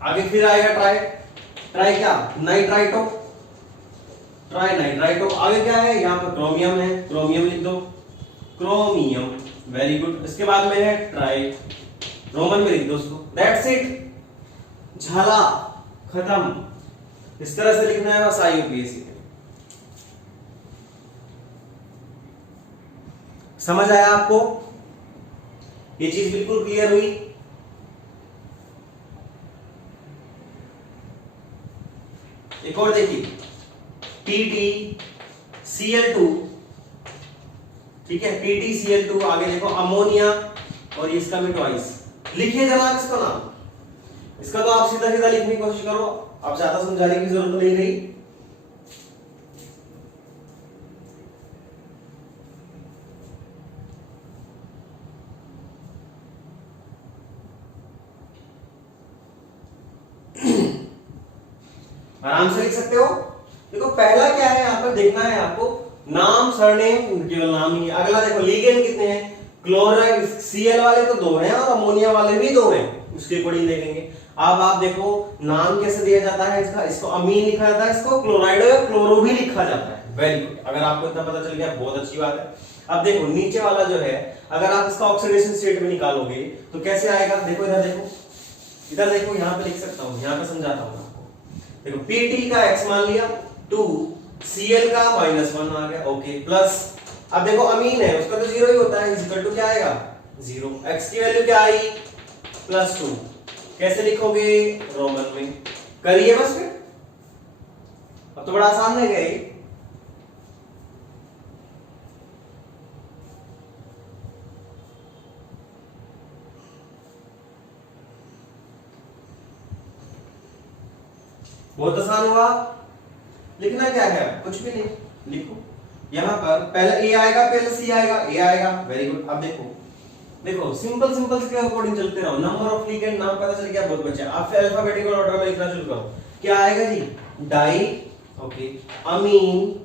आगे फिर आएगा ट्राई। ट्राई क्या? नाइट्राइटो। Try nitrito. आगे क्या है? यहाँ पर क्रोमियम है, क्रोमियम लिख दो, क्रोमियम। Very good. इसके बाद में है ट्राई, रोमन में लिख दो उसको। दैट्स इट, झाला, खत्म। इस तरह से लिखना है बस आईयूपीएससी। समझ आया आपको? ये चीज बिल्कुल क्लियर हुई? एक और देखिए, PtCl2, ठीक है, PtCl2। आगे देखो अमोनिया, और इसका भी ट्वाइस। लिखिए जनाब इसका नाम। इसका तो आप सीधा सीधा लिखने की कोशिश करो, आप ज्यादा समझाने की जरूरत नहीं रही। आराम से लिख सकते हो। देखो पहला क्या है, यहां पर देखना है आपको, नाम सरनेम, केवल नाम ही है। अगला देखो लिगेंड कितने हैं? क्लोराइड Cl वाले तो 2 हैं और अमोनिया वाले भी 2 हैं, उसके अकॉर्डिंग देखेंगे। अब आप देखो नाम कैसे दिया जाता है इसका, इसको अमीन लिखा जाता है, इसको क्लोराइड या क्लोरो भी लिखा जाता है। वेरी गुड, अगर आपको इतना पता चल गया बहुत अच्छी बात है। अब देखो नीचे वाला जो है, अगर आप इसका ऑक्सीडेशन स्टेट में निकालोगे तो कैसे आएगा? देखो इधर देखो, इधर देखो, यहां पे लिख सकता हूं, यहां पे समझाता हूं आपको। देखो Pt का x मान लिया 2, Cl का -1 आ गया, ओके प्लस। अब देखो अमीन है, उसका तो 0 ही होता है, इक्वल टू क्या आएगा? 0। x की वैल्यू क्या आई? +2। कैसे लिखोगे? रोमन में। करिए बस फिर, अब तो बड़ा आसान है गया ये। बहुत आसान हुआ। लिखना क्या है? कुछ भी नहीं, लिखो। यहां पर पहले ए आएगा, पहले सी आएगा, ए आएगा। Very good. अब देखो देखो सिंपल सिंपल के अकॉर्डिंग चलते रहो। नंबर ऑफ लिगेंड नाम पता चल गया, बहुत बचा। अब अल्फाबेटिकल ऑर्डर में लिखना शुरू करो। क्या आएगा जी? डाई, ओके, अमीन।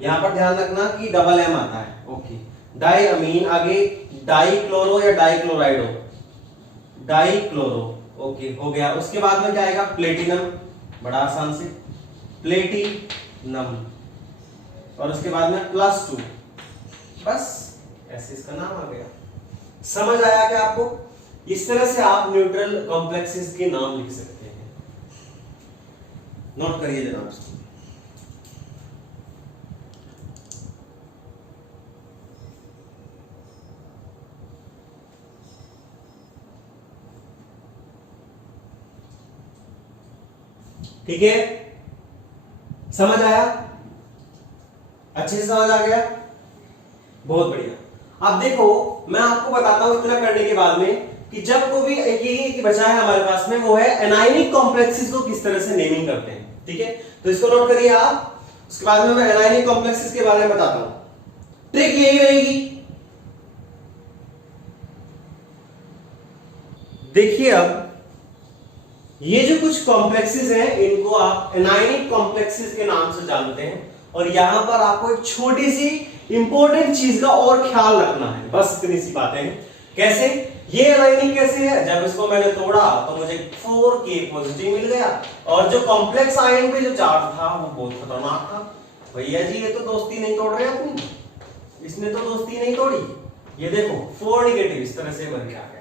यहां पर ध्यान रखना कि डबल एम आता है, ओके। डाई अमीन, आगे डाई क्लोरो या डाई क्लोराइडो, डाई क्लोरो, ओके हो गया। उसके बाद में क्या आएगा? प्लेटिनम, बड़ा आसान से। प्लेटिनम, और उसके बाद में +2, बस ऐसे इसका नाम आ गया। समझ आया क्या आपको? इस तरह से आप न्यूट्रल कॉम्प्लेक्सेस के नाम लिख सकते हैं। नोट करिए जनाब इसको। ठीक है, समझ आया? अच्छे से समझ आ गया? बहुत बढ़िया। अब देखो मैं आपको बताता हूं इतना करने के बाद में कि जब को भी ये बचा है हमारे पास में, वो है एनायनिक कॉम्प्लेक्सेस को किस तरह से नेमिंग करते हैं। ठीक है, तो इसको नोट करिए आप। उसके बाद में मैं एनायनिक कॉम्प्लेक्सेस के बारे में बताता हूं। ट्रिक यही रहेगी, देखिए अब ये जो कुछ कॉम्प्लेक्सेस हैं इनको आप एनायनिक कॉम्प्लेक्सेस के नाम से जानते हैं, और यहां पर आपको एक छोटी सी इंपॉर्टेंट चीज का और ख्याल रखना है, बस इतनी सी बातें हैं। कैसे? ये एनायनिक कैसे है? जब इसको मैंने तोड़ा तो मुझे 4K पॉजिटिव मिल गया, और जो कॉम्प्लेक्स आयन पे जो चार्ज था वो बहुत खतरनाक था। भैया जी ये तो दोस्ती नहीं तोड़ रहे अपनी, इसने तो दोस्ती नहीं तोड़ी। ये देखो 4 नेगेटिव इस तरह से बन के आ गया।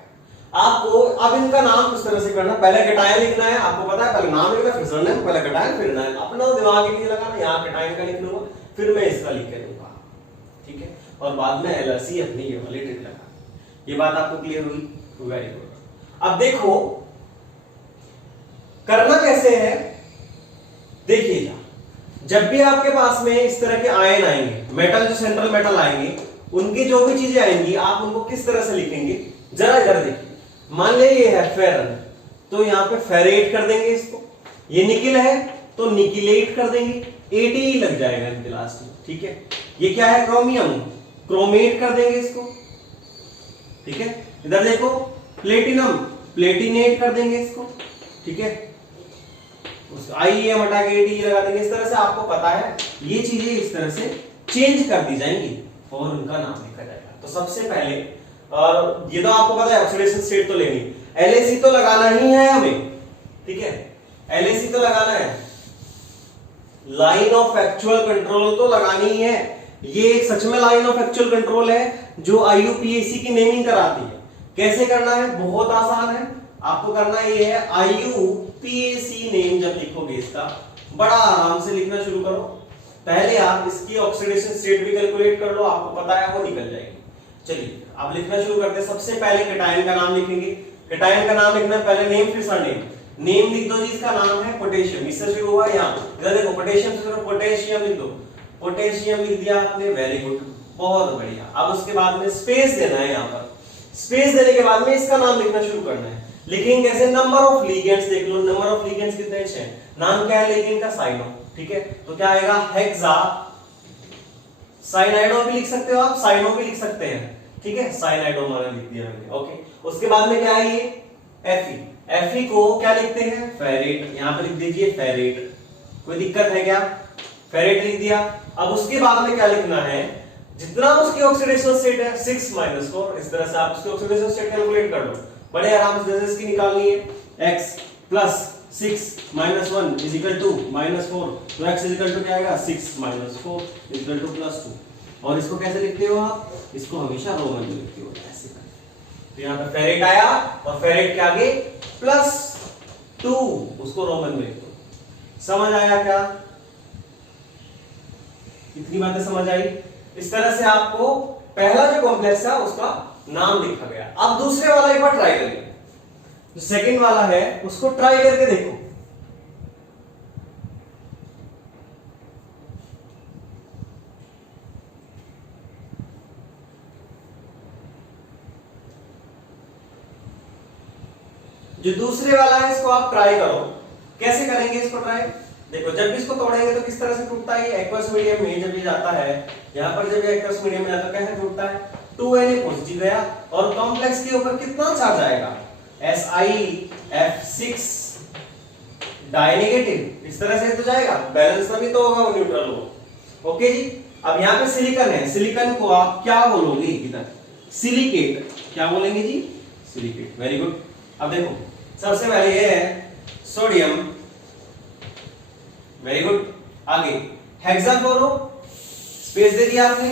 आपको अब इनका नाम किस तरह से करना, पहले कैटायन लिखना है, आपको पता है पहले नाम लिखना फिर सरनेम, पहले कैटायन फिर नाम, अपना दिमाग के लिए लगाना, यहाँ कैटायन का लिख लूंगा फिर मैं इसका लिख के दूंगा। ठीक है, और बाद में LHC अपनी ये वाली ट्रिक लगा। ये बात आपको क्लियर हुई? Very good. अब देखो करना कैसे है, देखिएगा। जब भी आपके पास में इस तरह के आयन आएंगे, मेटल जो सेंट्रल मेटल आएंगे, उनकी जो भी चीजें आएंगी आप उनको किस तरह से लिखेंगे जरा इधर देखिए। मान ले ये है फेरन, तो यहां पे फेरेट कर देंगे इसको। ये निकिल है तो निकिलेट कर देंगे, ATE लग जाएगा इनके लास्ट में। ठीक है, ये क्या है? क्रोमियम, क्रोमेट कर देंगे इसको। ठीक है, इधर देखो प्लेटिनम, प्लेटिनेट कर देंगे इसको। ठीक है, उस IEM हटा के ATE लगा देंगे। इस तरह से आपको पता है ये चीजें इस तरह से चेंज कर दी जाएंगी और उनका नाम लिखा जाएगा। तो सबसे पहले, और ये तो आपको पता है ऑक्सीडेशन स्टेट तो लेनी, LAC तो लगाना ही है हमें। ठीक है, LAC तो लगाना है, लाइन ऑफ एक्चुअल कंट्रोल तो लगानी ही है। ये एक सच में लाइन ऑफ एक्चुअल कंट्रोल है जो IUPAC की नेमिंग कराती है। कैसे करना है? बहुत आसान है। आपको करना ये है IUPAC नेम जब लिखोगे इसका, बड़ा आराम से लिखना शुरू करो। पहले आप इसकी ऑक्सीडेशन स्टेट भी कैलकुलेट कर लो, आपको पता है वो निकल जाएगी। चलिए अब लिखना शुरू करते हैं। सबसे पहले कैटायन का नाम लिखेंगे। कैटायन का नाम लिखना है, पहले नेम फिर सरनेम। नेम लिख दो जी, इसका नाम है पोटेशियम, इससे शुरू हुआ। यहाँ इधर देखो पोटेशियम से शुरू, पोटेशियम लिख दो। पोटेशियम लिख दिया आपने, वेरी गुड, बहुत बढ़िया। अब उसके बाद में स्पेस देना है, यहाँ पर स्पेस देने के बाद में इसका नाम लिखना शुरू करना है। लिखेंगे कैसे? नंबर ऑफ लिगेंड्स देख लो, नंबर ऑफ लिगेंड्स कितने हैं? नाम क्या है लिगेंड का? साइनो। ठीक है, तो क्या आएगा? हेक्सा साइनाइडो भी लिख सकते हो आप, साइनो भी लिख सकते हैं। ठीक है, साइनाइडो मैंने लिख दिया मैंने। ओके, उसके बाद में क्या है? ये Fe को क्या लिखते हैं? फेरेट। यहां पे लिख दीजिए फेरेट, कोई दिक्कत है क्या? फेरेट लिख दिया। अब उसके बाद में क्या लिखना है? जितना उसकी ऑक्सीडेशन स्टेट है 6 - 4, इस तरह से आप उसकी ऑक्सीडेशन स्टेट कैलकुलेट कर लो, बड़े आराम से। जैसे इसकी निकालनी है, x + 6 - 1 = -4, तो x = क्या आएगा? 6 - 4 = +2। और इसको कैसे लिखते हो आप? इसको हमेशा रोमन में लिखते हो, ऐसे करके। तो यहां पे फेरेट आया, और फेरेट के आगे +2, उसको रोमन में लिख दो। समझ आया क्या? इतनी बातें समझ आई? इस तरह से आपको पहला जो कॉम्प्लेक्स था उसका नाम लिखा गया। अब दूसरे वाला एक बार ट्राई करेंगे। जो सेकंड वाला है उसको ट्राई करके देखो। जो दूसरे वाला है इसको आप ट्राई करो। कैसे करेंगे इसको ट्राई? देखो जब भी इसको तोड़ेंगे तो किस तरह से टूटता है? एक्वस मीडियम में जब ये जाता है, यहां पर जब ये एक्वस मीडियम में जाता है कैसे टूटता है? 2Na पॉजिटिव गया, और कॉम्प्लेक्स के ऊपर कितना चार्ज आएगा? SiF6 die negative. इस तरह से तो जाएगा, बैलेंस तभी तो होगा, वो न्यूट्रल होगा। ओके जी। अब यहाँ पे सिलिकॉन है, सिलिकॉन को आप क्या बोलोगे? इधर सिलिकेट, क्या बोलेंगे जी? Silicate, very good. अब देखो सबसे पहले ये है सोडियम वेरी गुड। आगे हेक्साफ्लोरो, स्पेस दे दिया आपने,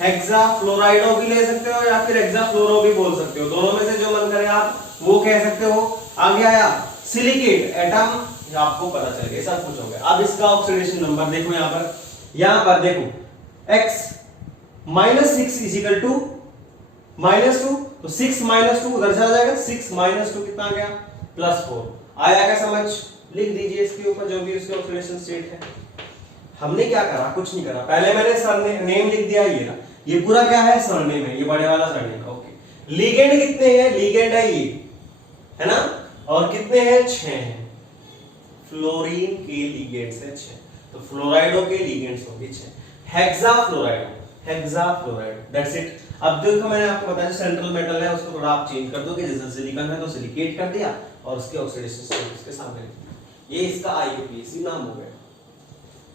हेक्साफ्लोराइडो भी ले सकते हो या फिर हेक्साफ्लोरो भी बोल सकते हो, दोनों में से जो मन करे आप वो कह सकते हो। आगे आया सिलिकेट एटम, आपको पता चल गया सब कुछ हो गया। अब इसका ऑक्सीडेशन नंबर देखो, यहां पर देखो x -6 इजिकल टू -2, तो 6 -2 उधर चला जाएगा, 6 -2 कितना आ गया +4। आया क्या समझ? लिख दीजिए इसके ऊपर जो भी उसके ऑक्सीडेशन स्टेट है। हमने क्या करा? कुछ नहीं करा, पहले मैंने सरनेम लिख दिया, ये पूरा क्या है सरनेम है, ये बड़े वाला सरनेम है। ओके, लिगेंड कितने हैं? लिगेंड है ये, है ना, और कितने हैं? 6 हैं। फ्लोरीन के लिगेंड्स है 6, तो फ्लोराइडो के लिगेंड्स होंगे 6। Hexafluoride, that's it. अब देखो मैंने आपको बताया सेंट्रल मेटल है उसको थोड़ा आप चेंज कर दोगे, जैसे सिलिकॉन है तो सिलिकेट कर दिया और उसके ऑक्सीडेशन स्टेट उसके सामने लिख दिया। ये इसका IUPAC नाम हो गया।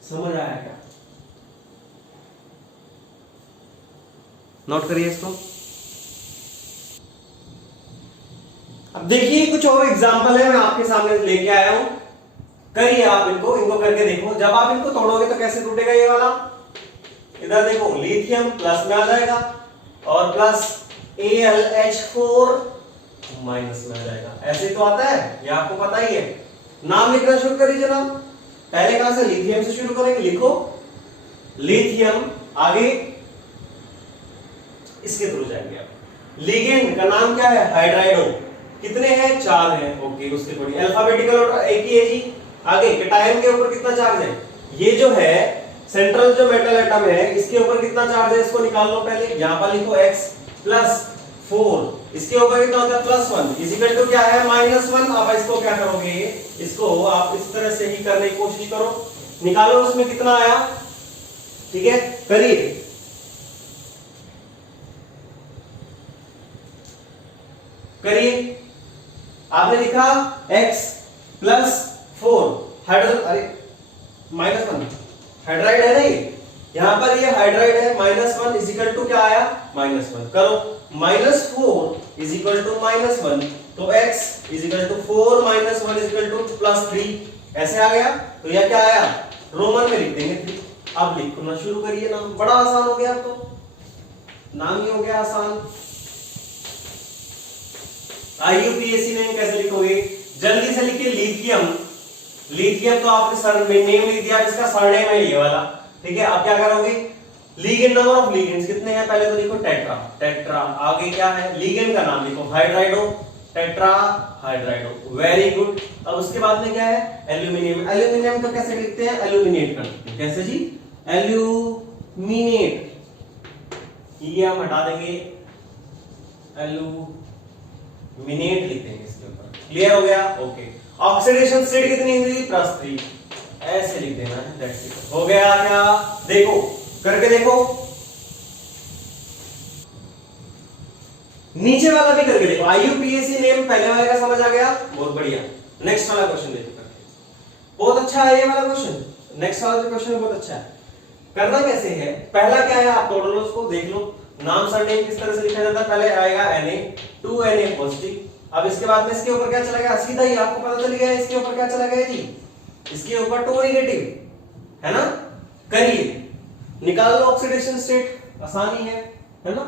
समझ आया क्या? नोट करिए इसको। अब देखिए कुछ और एग्जांपल है मैं आपके सामने लेके आया हूं, करिए आप इनको करके देखो। जब आप इनको तोड़ोगे तो कैसे टूटेगा ये वाला? इधर देखो लिथियम प्लस में आ जाएगा और प्लस AlH4 माइनस में आ जाएगा, ऐसे तो आता है, ये आपको पता ही है। नाम लिखना शुरू करिए जनाब। पहले कहां से? लिथियम से शुरू करेंगे, लिखो लिथियम, आगे इसके थ्रू जाएंगे आप। लिगेंड का नाम क्या है? हाइड्राइडो, कितने हैं? 4 हैं। ओके, उसके थोड़ी अल्फाबेटिकल ऑर्डर एक ही है जी। आगे कैटायन के ऊपर कितना चार्ज है? ये जो है सेंट्रल जो मेटल एटम है इसके ऊपर कितना चार्ज है इसको निकाल लो पहले। यहां पर लिखो x +4, इसके ऊपर कितना होता है +1 इजिकल टू क्या है? -1। अब इसको क्या करोगे? इसको आप इस तरह से ही करने की कोशिश करो, निकालो उसमें कितना आया। ठीक है, करिए। आपने लिखा x +4 हाइड्रोजन, अरे -1 हाइड्राइड है ना ये, यहां पर ये हाइड्राइड है। -1 इजिकल टू क्या आया? -1 करो, -4 इजिकल टू -1, तो x equal to 4 -1 equal to +3, ऐसे आ गया। तो यह क्या आया? रोमन में लिख देंगे 3। अब लिखना शुरू करिए नाम, बड़ा आसान हो गया, अब तो नाम ही हो गया आसान। IUPAC नेम कैसे लिखोगे? जल्दी से लिखिए लिथियम, लिथियम तो आपने सर नेम लिख दिया, इसका सरनेम है ये वाला। ठीक है, अब क्या करोगे? लिगेंड, नंबर ऑफ लिगेंड्स कितने हैं पहले तो लिखो टेट्रा। आगे क्या है? लिगेंड का नाम लिखो हाइड्राइडो, टेट्रा हाइड्राइडो, वेरी गुड। अब उसके बाद में क्या है? एल्यूमिनियम। एल्यूमिनियम को कैसे लिखते हैं? एल्यूमिनेट करते हैं, कैसे जी? एल्यूमिनेट, ये हम हटा देंगे, एल्यूमिनेट लिख देंगे इसके ऊपर। क्लियर हो गया? ओके। ऑक्सीडेशन स्टेट कितनी हुई? +3, ऐसे लिख देना है, दैट्स इट। हो गया क्या? देखो करके देखो, नीचे वाला भी करके देखो। IUPAC नेम पहले वाले का समझ आ गया? बहुत बढ़िया। नेक्स्ट वाला क्वेश्चन देखो करके, बहुत अच्छा है ये वाला क्वेश्चन। नेक्स्ट वाला जो क्वेश्चन बहुत अच्छा है। करना कैसे है? पहला क्या है आप तोड़ लो उसको, देख लो नाम सरनेम किस तरह से लिखा जाता है। पहले आएगा Na, 2Na पॉजिटिव। अब इसके बाद में इसके ऊपर क्या चला गया? सीधा ही आपको पता चल गया इसके ऊपर क्या चला गया जी, इसके ऊपर 2 नेगेटिव, है ना। करिए, निकाल लो ऑक्सीडेशन स्टेट, आसानी है ना,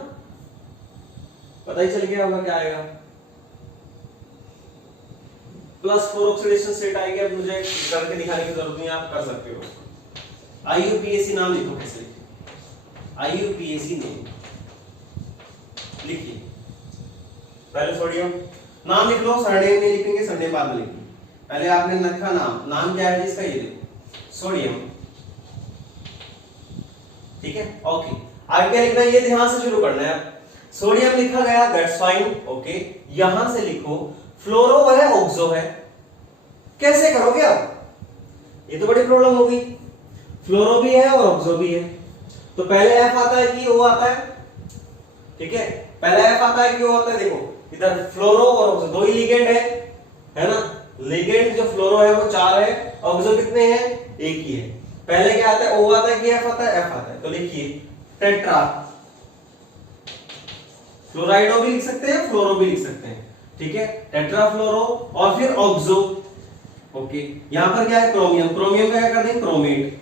पता ही चल गया होगा क्या आएगा। +4 ऑक्सीडेशन स्टेट आएगी। अब मुझे करके दिखाने की जरूरत नहीं, आप कर सकते हो। IUPAC नाम लिखो, कैसे लिखिए? IUPAC नेम लिखिए, पहले सोडियम नाम लिख लो, सरनेम नहीं लिखेंगे, सरनेम बाद में लिखेंगे। पहले आपने लिखा नाम क्या है जिसका, ये देखो सोडियम। ठीक है, ओके। आगे क्या लिखना है ये ध्यान से शुरू करना है। सोडियम लिखा गया, दैट्स फाइन, ओके। यहां से लिखो फ्लोरो है, ऑक्सो है, कैसे करोगे आप? ये तो बड़ी प्रॉब्लम होगी। फ्लोरो भी है और ऑक्सो भी है, तो पहले F आता है कि O आता है? ठीक है, पहले F आता है कि O आता है। देखो इधर फ्लोरो और ऑक्सो दो ही लिगेंड है ना। लिगेंड जो फ्लोरो है वो 4 है, ऑक्सो कितने हैं? एक ही है। पहले क्या आता है? O आता है कि F आता है? F आता है। तो लिखिए टेट्रा, फ्लोराइडो भी लिख सकते हैं, फ्लोरो भी लिख सकते हैं। ठीक है, टेट्रा फ्लोरो और फिर ऑक्सो। ओके, यहां पर क्या है क्रोमियम, क्रोमियम का क्या कर देंगे क्रोमेट,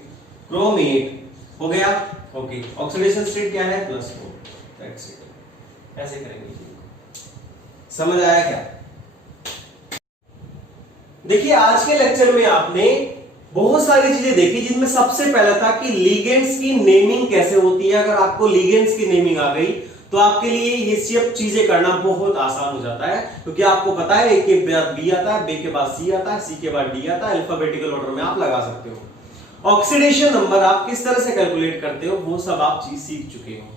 क्रोमेट हो गया। ओके, ऑक्सीडेशन स्टेट क्या है +4, दैट्स इट। ऐसे करेंगे, समझ आया क्या? देखिए आज के लेक्चर में आपने बहुत सारी चीजें देखी जिनमें सबसे पहला था कि लिगेंड्स की नेमिंग कैसे होती है। अगर आपको लिगेंड्स की नेमिंग आ गई तो आपके लिए ये सब चीजें करना बहुत आसान हो जाता है, क्योंकि आपको पता है ए के बाद बी आता है, बी के बाद सी आता है, सी के बाद डी आता है, अल्फाबेटिकल ऑर्डर में आप लगा सकते हो। ऑक्सीडेशन नंबर आप किस तरह से कैलकुलेट करते हो वो सब आप चीज सीख चुके हो,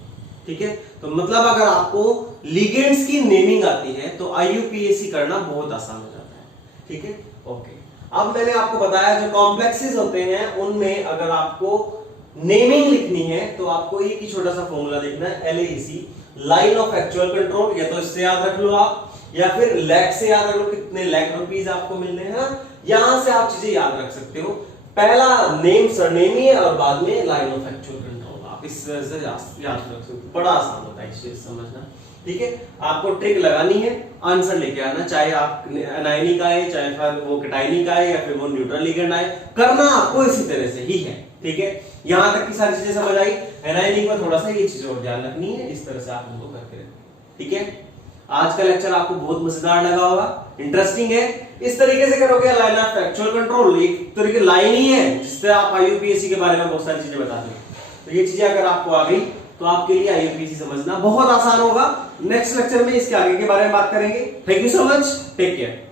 ठीक है। तो मतलब अगर आपको लिगेंड्स की नेमिंग आती है तो IUPAC करना बहुत आसान हो जाता है, ठीक है। ओके, अब मैंने आपको बताया जो कॉम्प्लेक्सेस होते हैं उनमें अगर आपको नेमिंग लिखनी है तो आपको एक ही छोटा सा फॉर्मूला देखना है, LAC, line of actual control. या तो इससे याद रख लो आप, या फिर लैक से याद रख लो, कितने लाख रुपीस आपको मिलने हैं ना, यहां से आप चीजें याद रख सकते हो। पहला नेम सरनेम ही है और बाद में लाइन ऑफ एक्चुअल कंट्रोल, आप इस तरह से याद रख सकते हो, बड़ा आसान होता है इस चीज समझना, ठीक है। आपको ट्रिक लगानी है, आंसर लेके आना, चाहे आप एनायनिक आए, चाहे फिर वो कैटायनिक आए, या फिर वो न्यूट्रल लिगेंड आए, करना आपको इसी तरह से ही है, ठीक है। यहां तक की सारी चीजें समझ आई। एनायनिक में थोड़ा सा ये चीज और ध्यान रखनी है, इस तरह से आप उनको करके रखें, ठीक है। आज का लेक्चर आपको बहुत मजेदार लगा होगा, इंटरेस्टिंग है। इस तरीके से करोगे लाइन ऑफ एक्चुअल कंट्रोल, एक तरीके लाइन ही है जिससे आप IUPAC के बारे में बहुत सारी चीजें बताते हैं। तो ये चीजें अगर आपको आ गई तो आपके लिए IUPAC समझना बहुत आसान होगा। नेक्स्ट लेक्चर में इसके आगे के बारे में बात करेंगे। Thank you so much, take care.